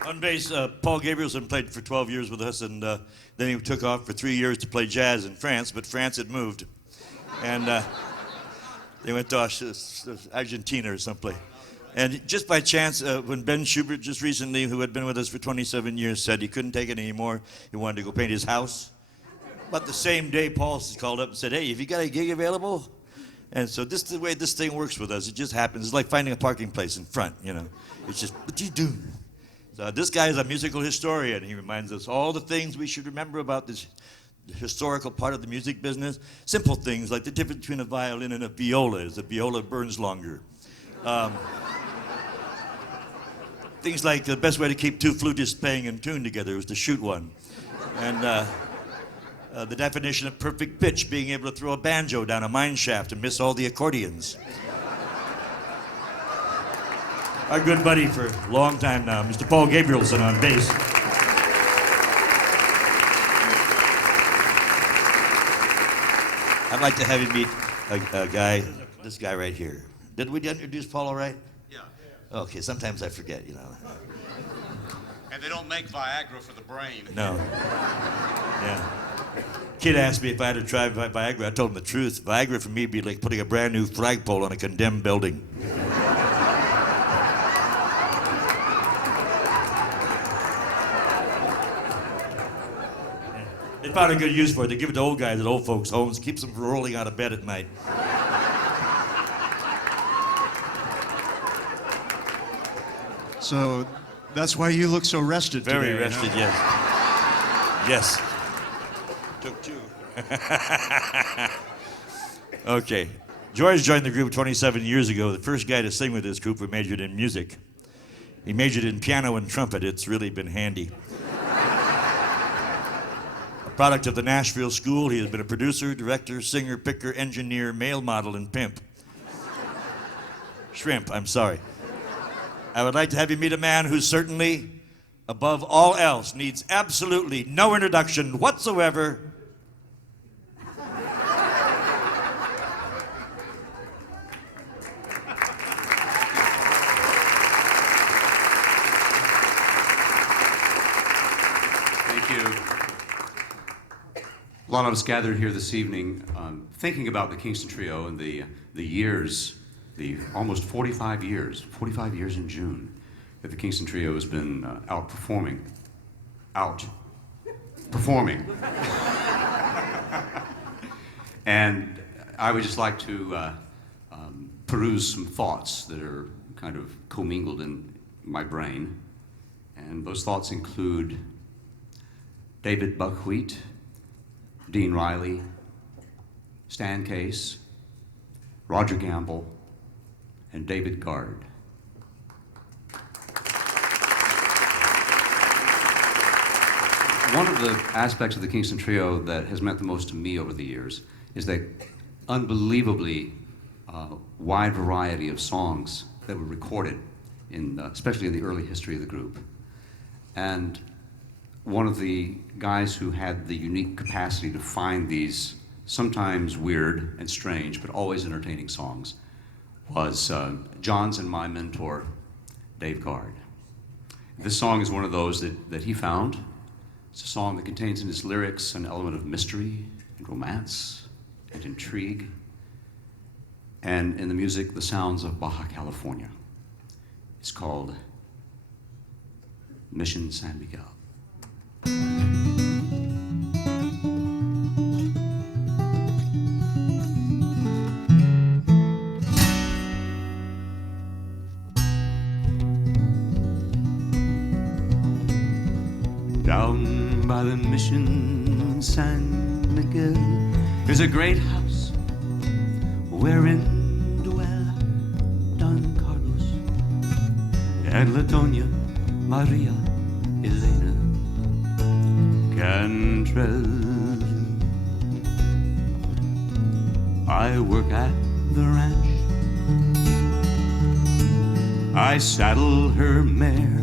On bass, Paul Gabrielson played for 12 years with us, and then he took off for 3 years to play jazz in France, but France had moved. And they went to Argentina or someplace. And just by chance, when Ben Schubert just recently, who had been with us for 27 years, said he couldn't take it anymore, he wanted to go paint his house. But the same day, Paul called up and said, hey, have you got a gig available? And so this is the way this thing works with us. It just happens. It's like finding a parking place in front, you know. It's just, what do you do? So this guy is a musical historian. He reminds us all the things we should remember about this historical part of the music business. Simple things like the difference between a violin and a viola is the viola burns longer. Things like the best way to keep two flutists playing in tune together is to shoot one. And the definition of perfect pitch, being able to throw a banjo down a mine shaft and miss all the accordions. Our good buddy for a long time now, Mr. Paul Gabrielson on bass. I'd like to have you meet a guy, this guy right here. Did we introduce Paul all right? Yeah. Okay, sometimes I forget, you know. And they don't make Viagra for the brain. No. Yeah. Kid asked me if I had to try Viagra. I told him the truth. Viagra for me would be like putting a brand new flagpole on a condemned building. They found a good use for it. They give it to old guys at old folks' homes. Keeps them from rolling out of bed at night. So that's why you look so rested today. Very rested, huh? yes. Yes. Took two. Okay. George joined the group 27 years ago. The first guy to sing with this group who majored in music. He majored in piano and trumpet. It's really been handy. A product of the Nashville School, he has been a producer, director, singer, picker, engineer, male model, and pimp. Shrimp, I'm sorry. I would like to have you meet a man who certainly, above all else, needs absolutely no introduction whatsoever. Thank you. A lot of us gathered here this evening thinking about the Kingston Trio and the years, the almost 45 years in June, that the Kingston Trio has been outperforming. And I would just like to peruse some thoughts that are kind of commingled in my brain. And those thoughts include David Buckwheat, Dean Riley, Stan Case, Roger Gamble, and David Guard. One of the aspects of the Kingston Trio that has meant the most to me over the years is the unbelievably wide variety of songs that were recorded, especially in the early history of the group. And one of the guys who had the unique capacity to find these sometimes weird and strange, but always entertaining songs was John's and my mentor, Dave Guard. This song is one of those that he found. It's a song that contains in its lyrics an element of mystery and romance and intrigue, and in the music, the sounds of Baja California. It's called Mission San Miguel. Down by the Mission San Miguel, there's a great house wherein dwell Don Carlos and La Doña Maria Elena Cantrell. I work at the ranch. I saddle her mare.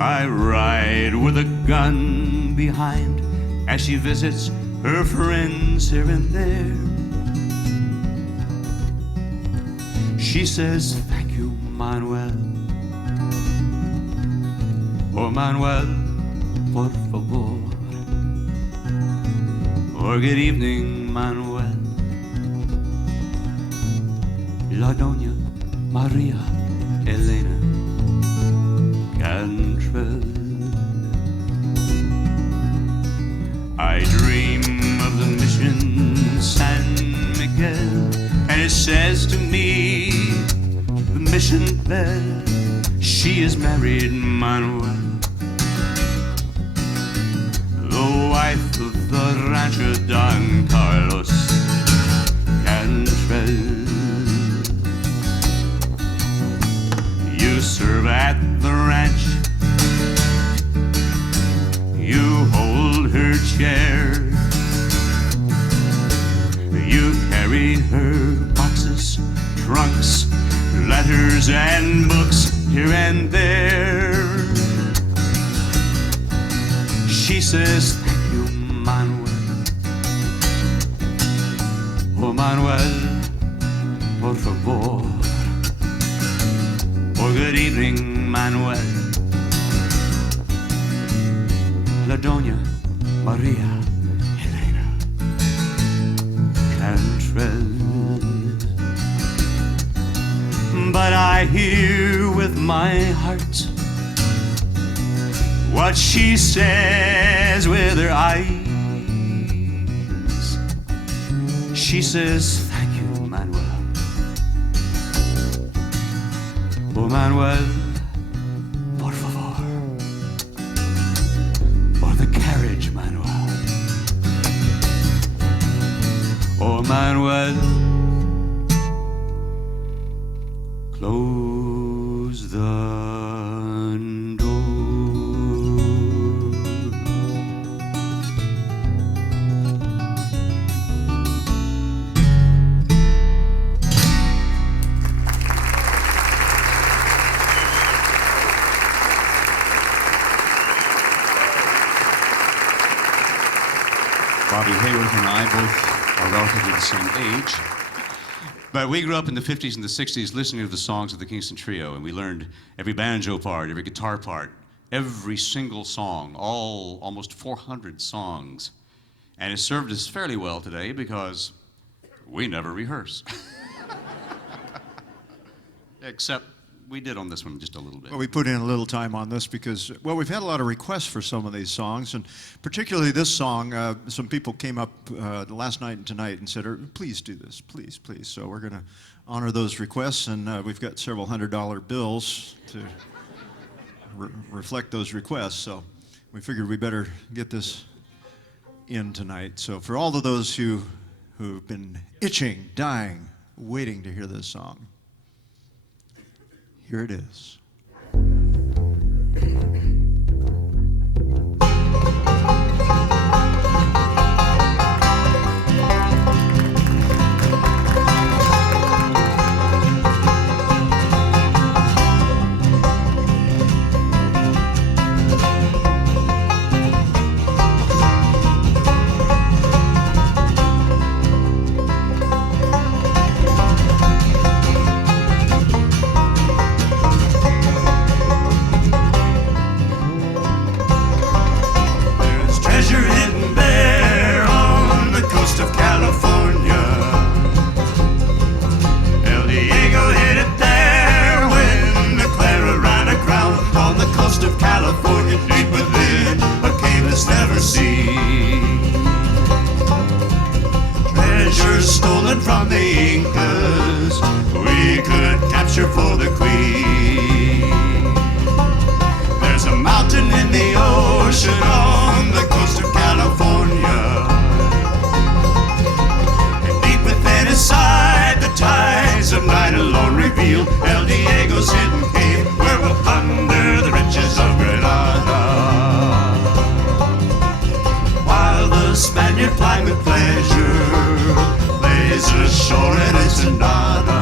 I ride with a gun behind as she visits her friends here and there. She says, "Thank you, Manuel." Oh, Manuel, por favor. Or good evening, Manuel. La Doña Maria Elena Cantrell. I dream of the mission San Miguel, and it says to me, the mission bell, she is married, Manuel, the wife of the rancher Don Carlos Cantrell. You serve at the ranch, you hold her chair, you carry her boxes, trunks, letters and books here and there. She says, thank you, Manuel. Oh, Manuel, por favor. Oh, good evening, Manuel. La Doña Maria Elena Cantrell. But I hear with my heart what she says with her eyes. She says, thank you, Manuel. Oh, Manuel, por favor. Or the carriage, Manuel. Oh, Manuel, close the door. Bobby Hayworth and I both are relatively the same age. But we grew up in the 50s and the 60s listening to the songs of the Kingston Trio, and we learned every banjo part, every guitar part, every single song, all almost 400 songs. And it served us fairly well today because we never rehearse. Except we did on this one just a little bit. Well, we put in a little time on this because, well, we've had a lot of requests for some of these songs, and particularly this song. Some people came up last night and tonight and said, please do this, please, please. So we're going to honor those requests, and we've got several $100 bills to reflect those requests. So we figured we better get this in tonight. So for all of those who've been itching, dying, waiting to hear this song, here it is. From the Incas, we could capture for the Queen. There's a mountain in the ocean on the coast of California, and deep within its side, the tides of night alone reveal El Diego's hidden cave, where we'll plunder the riches of Granada. While the Spaniard plied with pleasure lays ashore in Ensenada.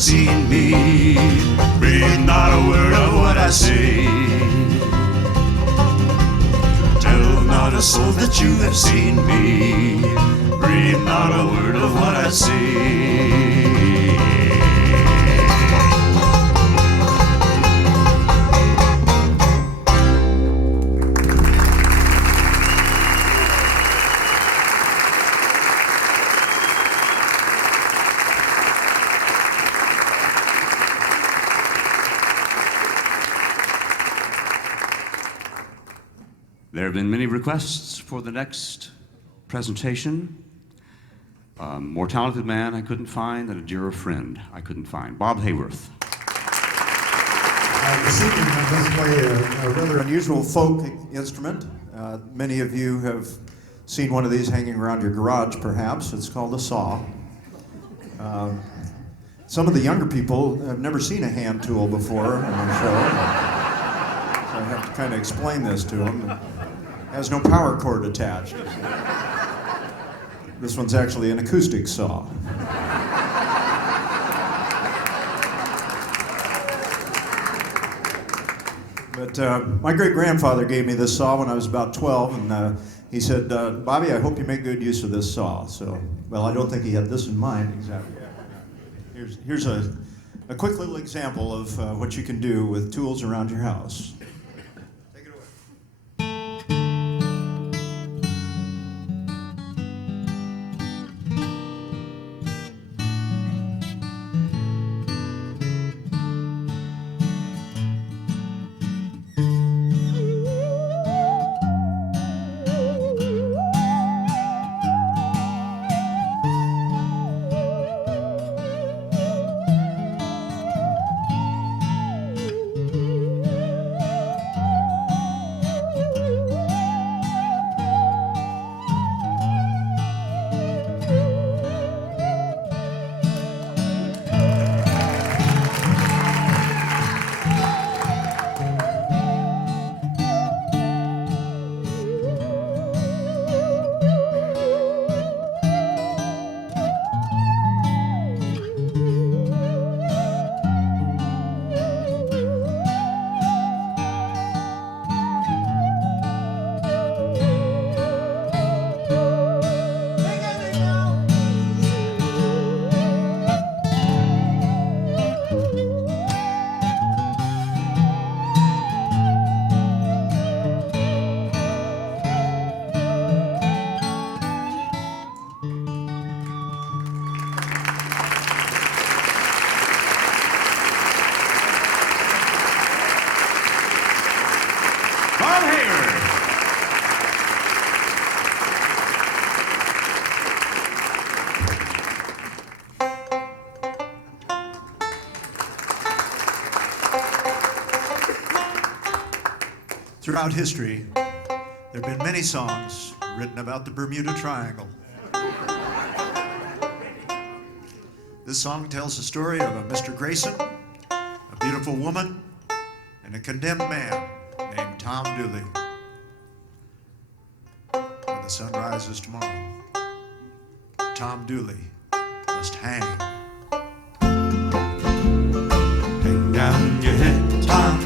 seen me. Breathe not a word of what I say. Tell not a soul that you have seen me. Breathe not a word of what I say. There have been many requests for the next presentation. More talented man I couldn't find, and a dearer friend I couldn't find. Bob Hayworth. This evening I'm going to play a rather unusual folk instrument. Many of you have seen one of these hanging around your garage, perhaps. It's called a saw. Some of the younger people have never seen a hand tool before on the show. So I have to kind of explain this to them. It has no power cord attached. This one's actually an acoustic saw. But my great-grandfather gave me this saw when I was about 12, and he said, Bobby, I hope you make good use of this saw. So, well, I don't think he had this in mind exactly. Here's a quick little example of what you can do with tools around your house. Throughout history, there have been many songs written about the Bermuda Triangle. This song tells the story of a Mr. Grayson, a beautiful woman, and a condemned man named Tom Dooley. When the sun rises tomorrow, Tom Dooley must hang. Hang down your head, Tom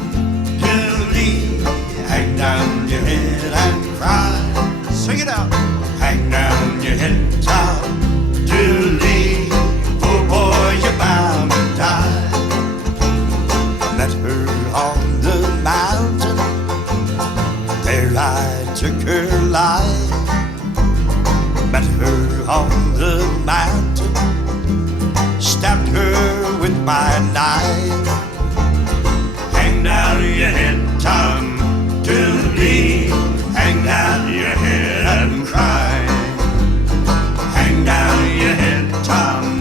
Dooley. Hang down your head and cry. Sing it out. Hang down your head, Tom Dooley. Oh boy, you're bound to die. Met her on the mountain. There I took her life. Met her on the mountain. Stabbed her with my knife. Hang down your head, Tom Dooley, hang down your head and cry. Hang down your head, Tom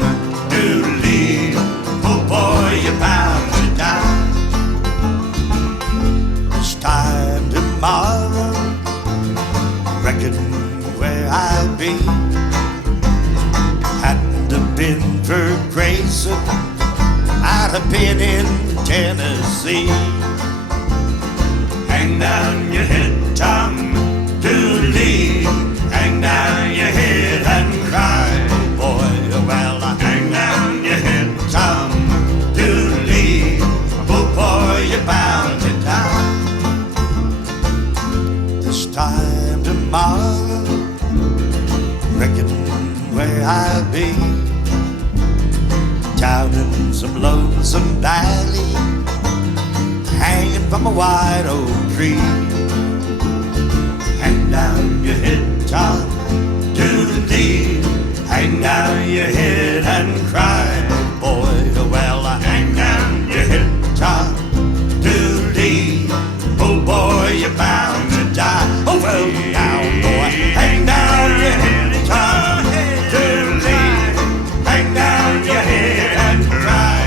Dooley. Oh boy, you're bound to die. This time tomorrow, reckon where I'll be. Hadn't have been for Grayson, I'd have been in Tennessee. Hang down your head, Tom Dooley. Hang down your head and cry, boy. Well, hang down your head, Tom time tomorrow, reckon where I'll be, down in some lonesome valley, hanging from a white oak tree. Hang down your head, Tom, doodle-dee. Hang down your head and cry, boy. Well, hang down your head, Tom, doodle-dee. Oh, boy, you're bound to die. Oh, well, now, boy, hang down your head, Tom, doodle-dee. Hang down your head and cry.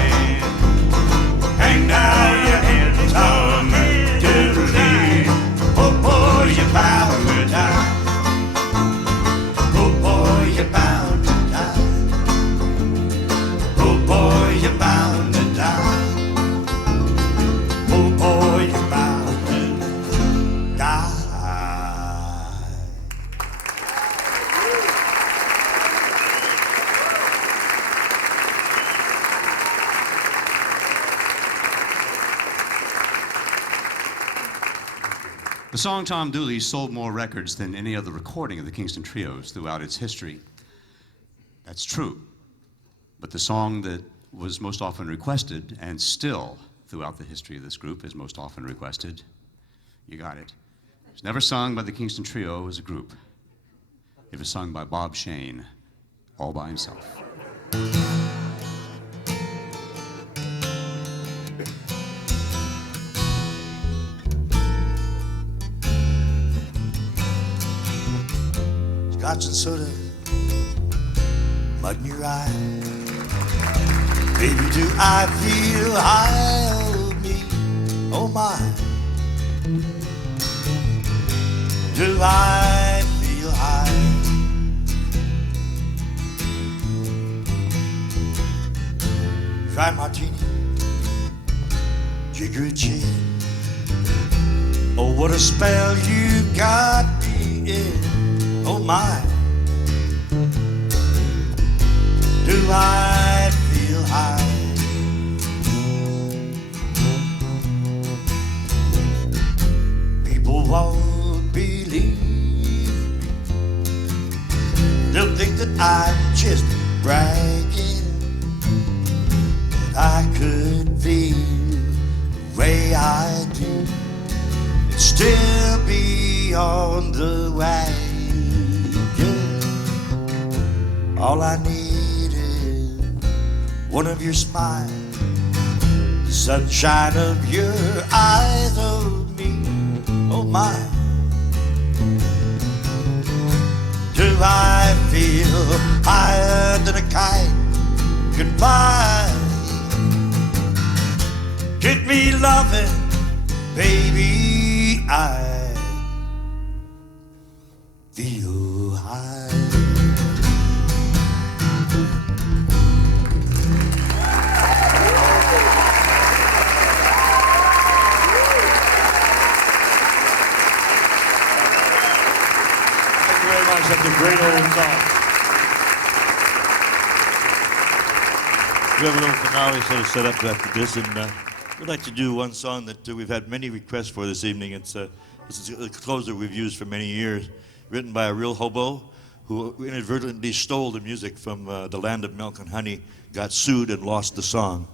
Hang down your head, Tom, doodle-dee. Oh, boy, you're bound to die. Oh, boy, you're bound to die. Oh, boy, you're bound to die. Oh, boy, you're bound to die. The song Tom Dooley sold more records than any other recording of the Kingston Trios throughout its history. That's true. But the song that was most often requested, and still throughout the history of this group is most often requested, you got it. It was never sung by the Kingston Trio as a group. It was sung by Bob Shane, all by himself. Scotch and soda, mud in your eye. Baby, do I feel high? Oh, me, oh my. Do I feel high? Dry martini, jigger chin. Oh, what a spell you got me in. Oh my, do I feel high? People won't believe me. They'll think that I'm just bragging, that I could feel the way I do and still be on the way. All I need is one of your smiles, the sunshine of your eyes, oh me, oh my. Do I feel higher than a kite can fly? Get me loving, baby, I feel high. Such a great old song. We have a little finale sort of set up after this, and we'd like to do one song that we've had many requests for this evening. It's a closer we've used for many years, written by a real hobo who inadvertently stole the music from the land of milk and honey, got sued and lost the song,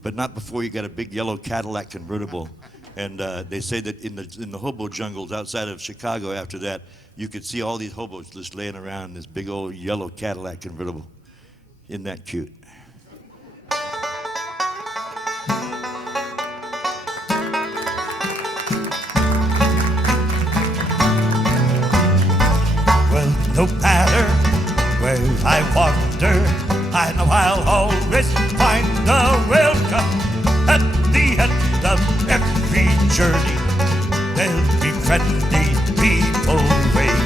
but not before he got a big yellow Cadillac convertible. And they say that in the hobo jungles outside of Chicago after that, you could see all these hobos just laying around in this big old yellow Cadillac convertible. Isn't that cute? Well, no matter where I wander, I know I'll always find a welcome at the end of every journey. There'll be friendly people waiting.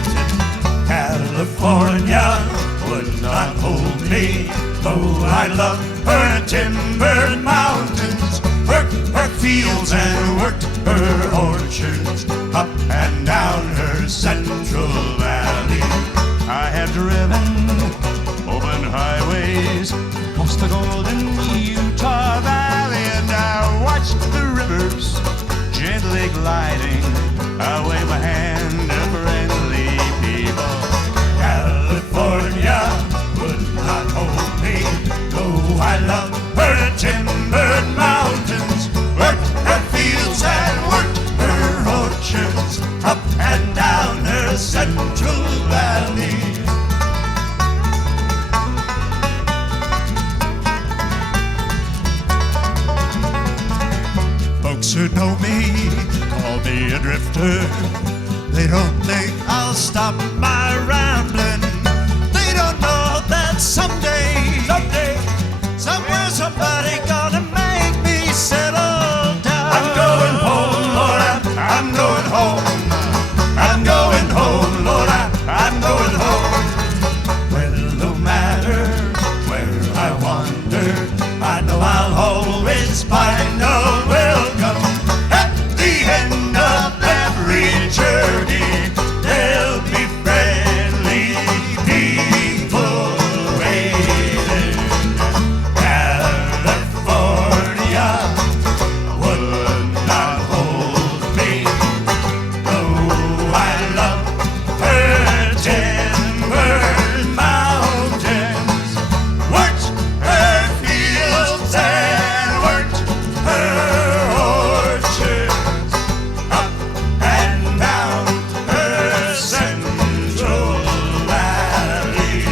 California would not hold me, though I love her timbered mountains, worked her fields and worked her orchards, up and down her central valley. I have driven open highways across the golden Utah Valley, and I watched the rivers gently gliding. I wave my hand ever me a drifter. They don't think I'll stop my rambling. They don't know that someday, somewhere somebody gonna make me settle down. I'm going home, Lord, I'm going home. I'm going home, Lord, I'm going home. Well, no matter where I wander, I know I'll always find a welcome. At the end of every journey, there'll be friendly people waiting. California would not hold me, though I love her timbered mountains, worked her fields and worked her orchards, up and down her central valley.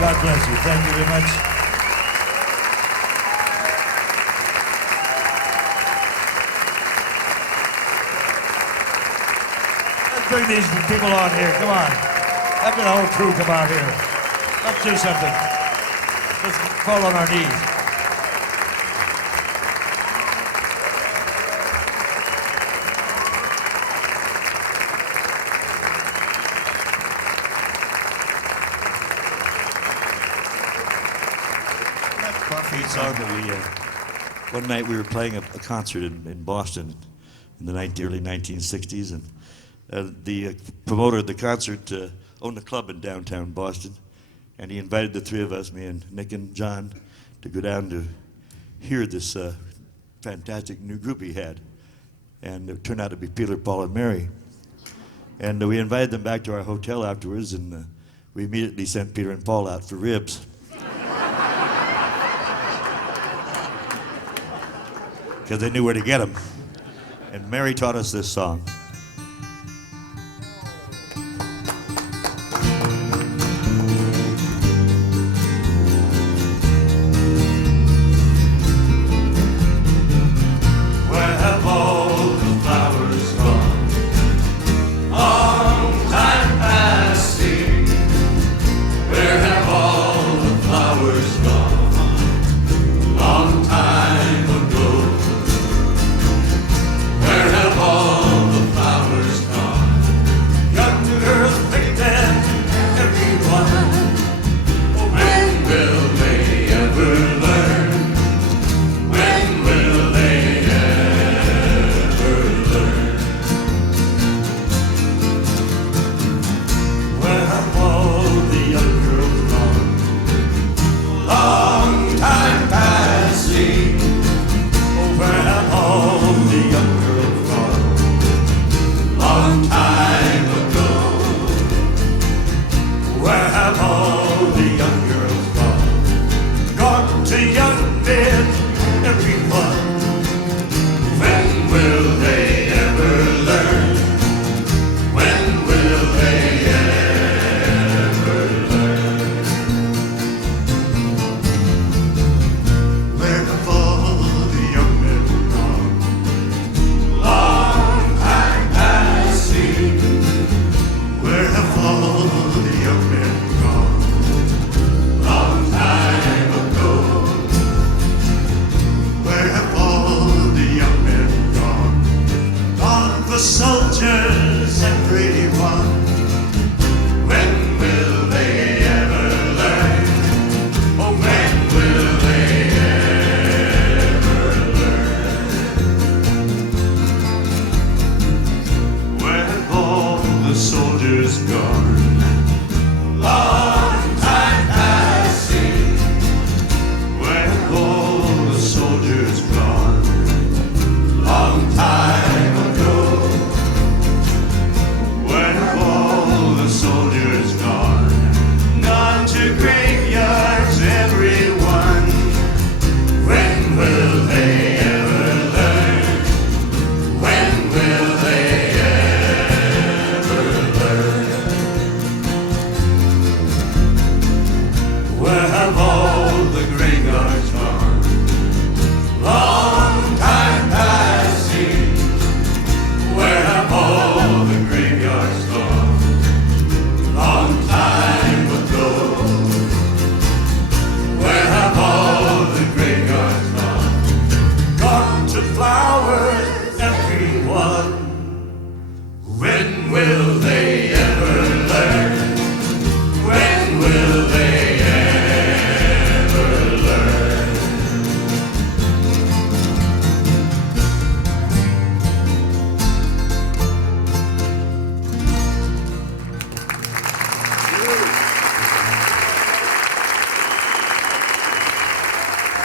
God bless you. Thank you very much. Let's bring these people on here. Come on. Have the whole crew come out here. Let's do something. Let's fall on our knees. It's hard, but one night we were playing a concert in Boston in the early 1960s, and the promoter of the concert owned a club in downtown Boston, and he invited the three of us, me and Nick and John, to go down to hear this fantastic new group he had, and it turned out to be Peter, Paul, and Mary. And we invited them back to our hotel afterwards, and we immediately sent Peter and Paul out for ribs. Because they knew where to get them. And Mary taught us this song. Where have all the flowers gone? Long time passing. Where have all the flowers gone? Long time ago. Where have all the flowers gone? Young girls pick them, everyone. When will they ever learn? When will they ever learn? Where have all the young girls gone? Long time passing. Where have all the young girls gone? Long time ago. Where have all the young girls gone? Gone to young men, everyone. When will they ever learn? When will they ever learn? Where have all the young men gone? Long time passing. Where have all the young men gone? Long time ago. Where have all the young men gone? Gone for soldiers, everyone. When will they ever learn? Oh, when will they ever learn? Where have all the soldiers gone? Long time passing. Where have all the soldiers gone? Long time ago. Where have all the soldiers gone? Gone to graveyards, everyone. When will they ever learn? When will one. When will they ever learn? When will they ever learn?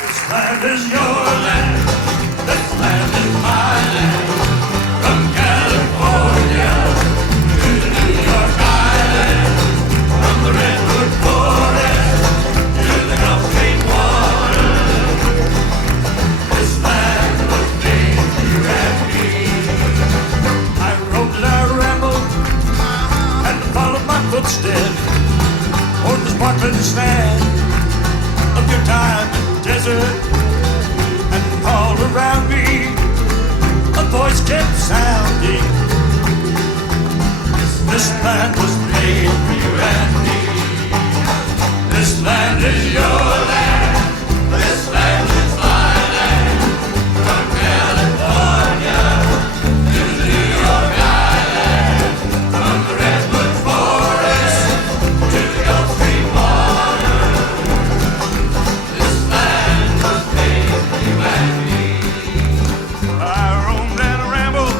This land is your land. This land is my land. From California to the New York Island, from the Redwood Forest to the Gulf Stream water. This land was made for you and me. I roamed and I rambled and followed my footsteps on the sparkling sand of your diamond desert, and all around me a voice kept sounding. This land was made for you and me. This land is your land. This land is my land. From California to the New York Island, from the Redwood Forest to the Gulf Stream water. This land was made for you and me. I roamed and rambled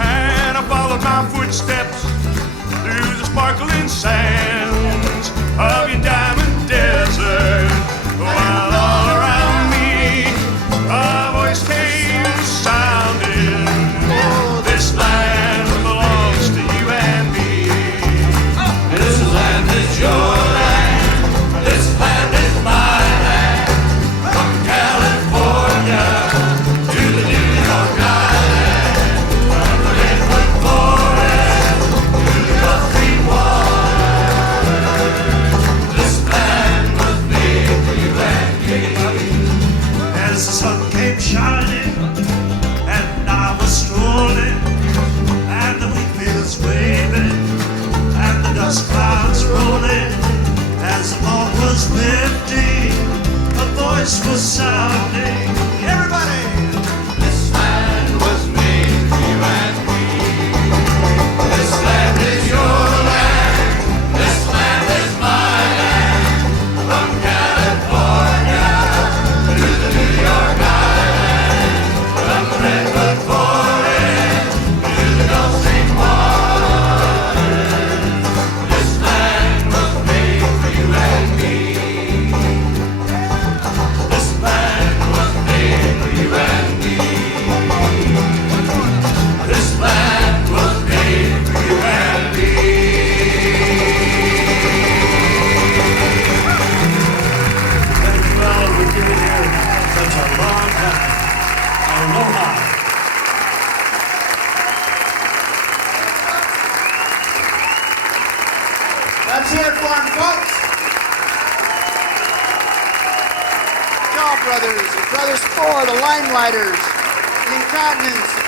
and I followed my footsteps through the sparkling sands of your diamond desert, while all around me a voice came sounding. This land belongs to you and me. This land is your land. This land is my land. From California to the New York Island, from the Redwood Forest to the Gulf Stream water. This land was made for you and me. As the sun came shining and I was strolling, and the wheat fields waving and the dust clouds rolling, as the fog was lifting, a voice was sounding. Everybody! This land was made for you and me. This land is your land. This land is my land. From California to the New York Island, from the Redwood Forest to the Gulf Stream water. This land was made for you and me. This land was made for you and me. This land was made for you and me. Thank you all for being here such a long time. Aloha. Let's hear it for him, folks. Shaw Brothers, the Brothers Four, the Limelighters, the Incontinence, the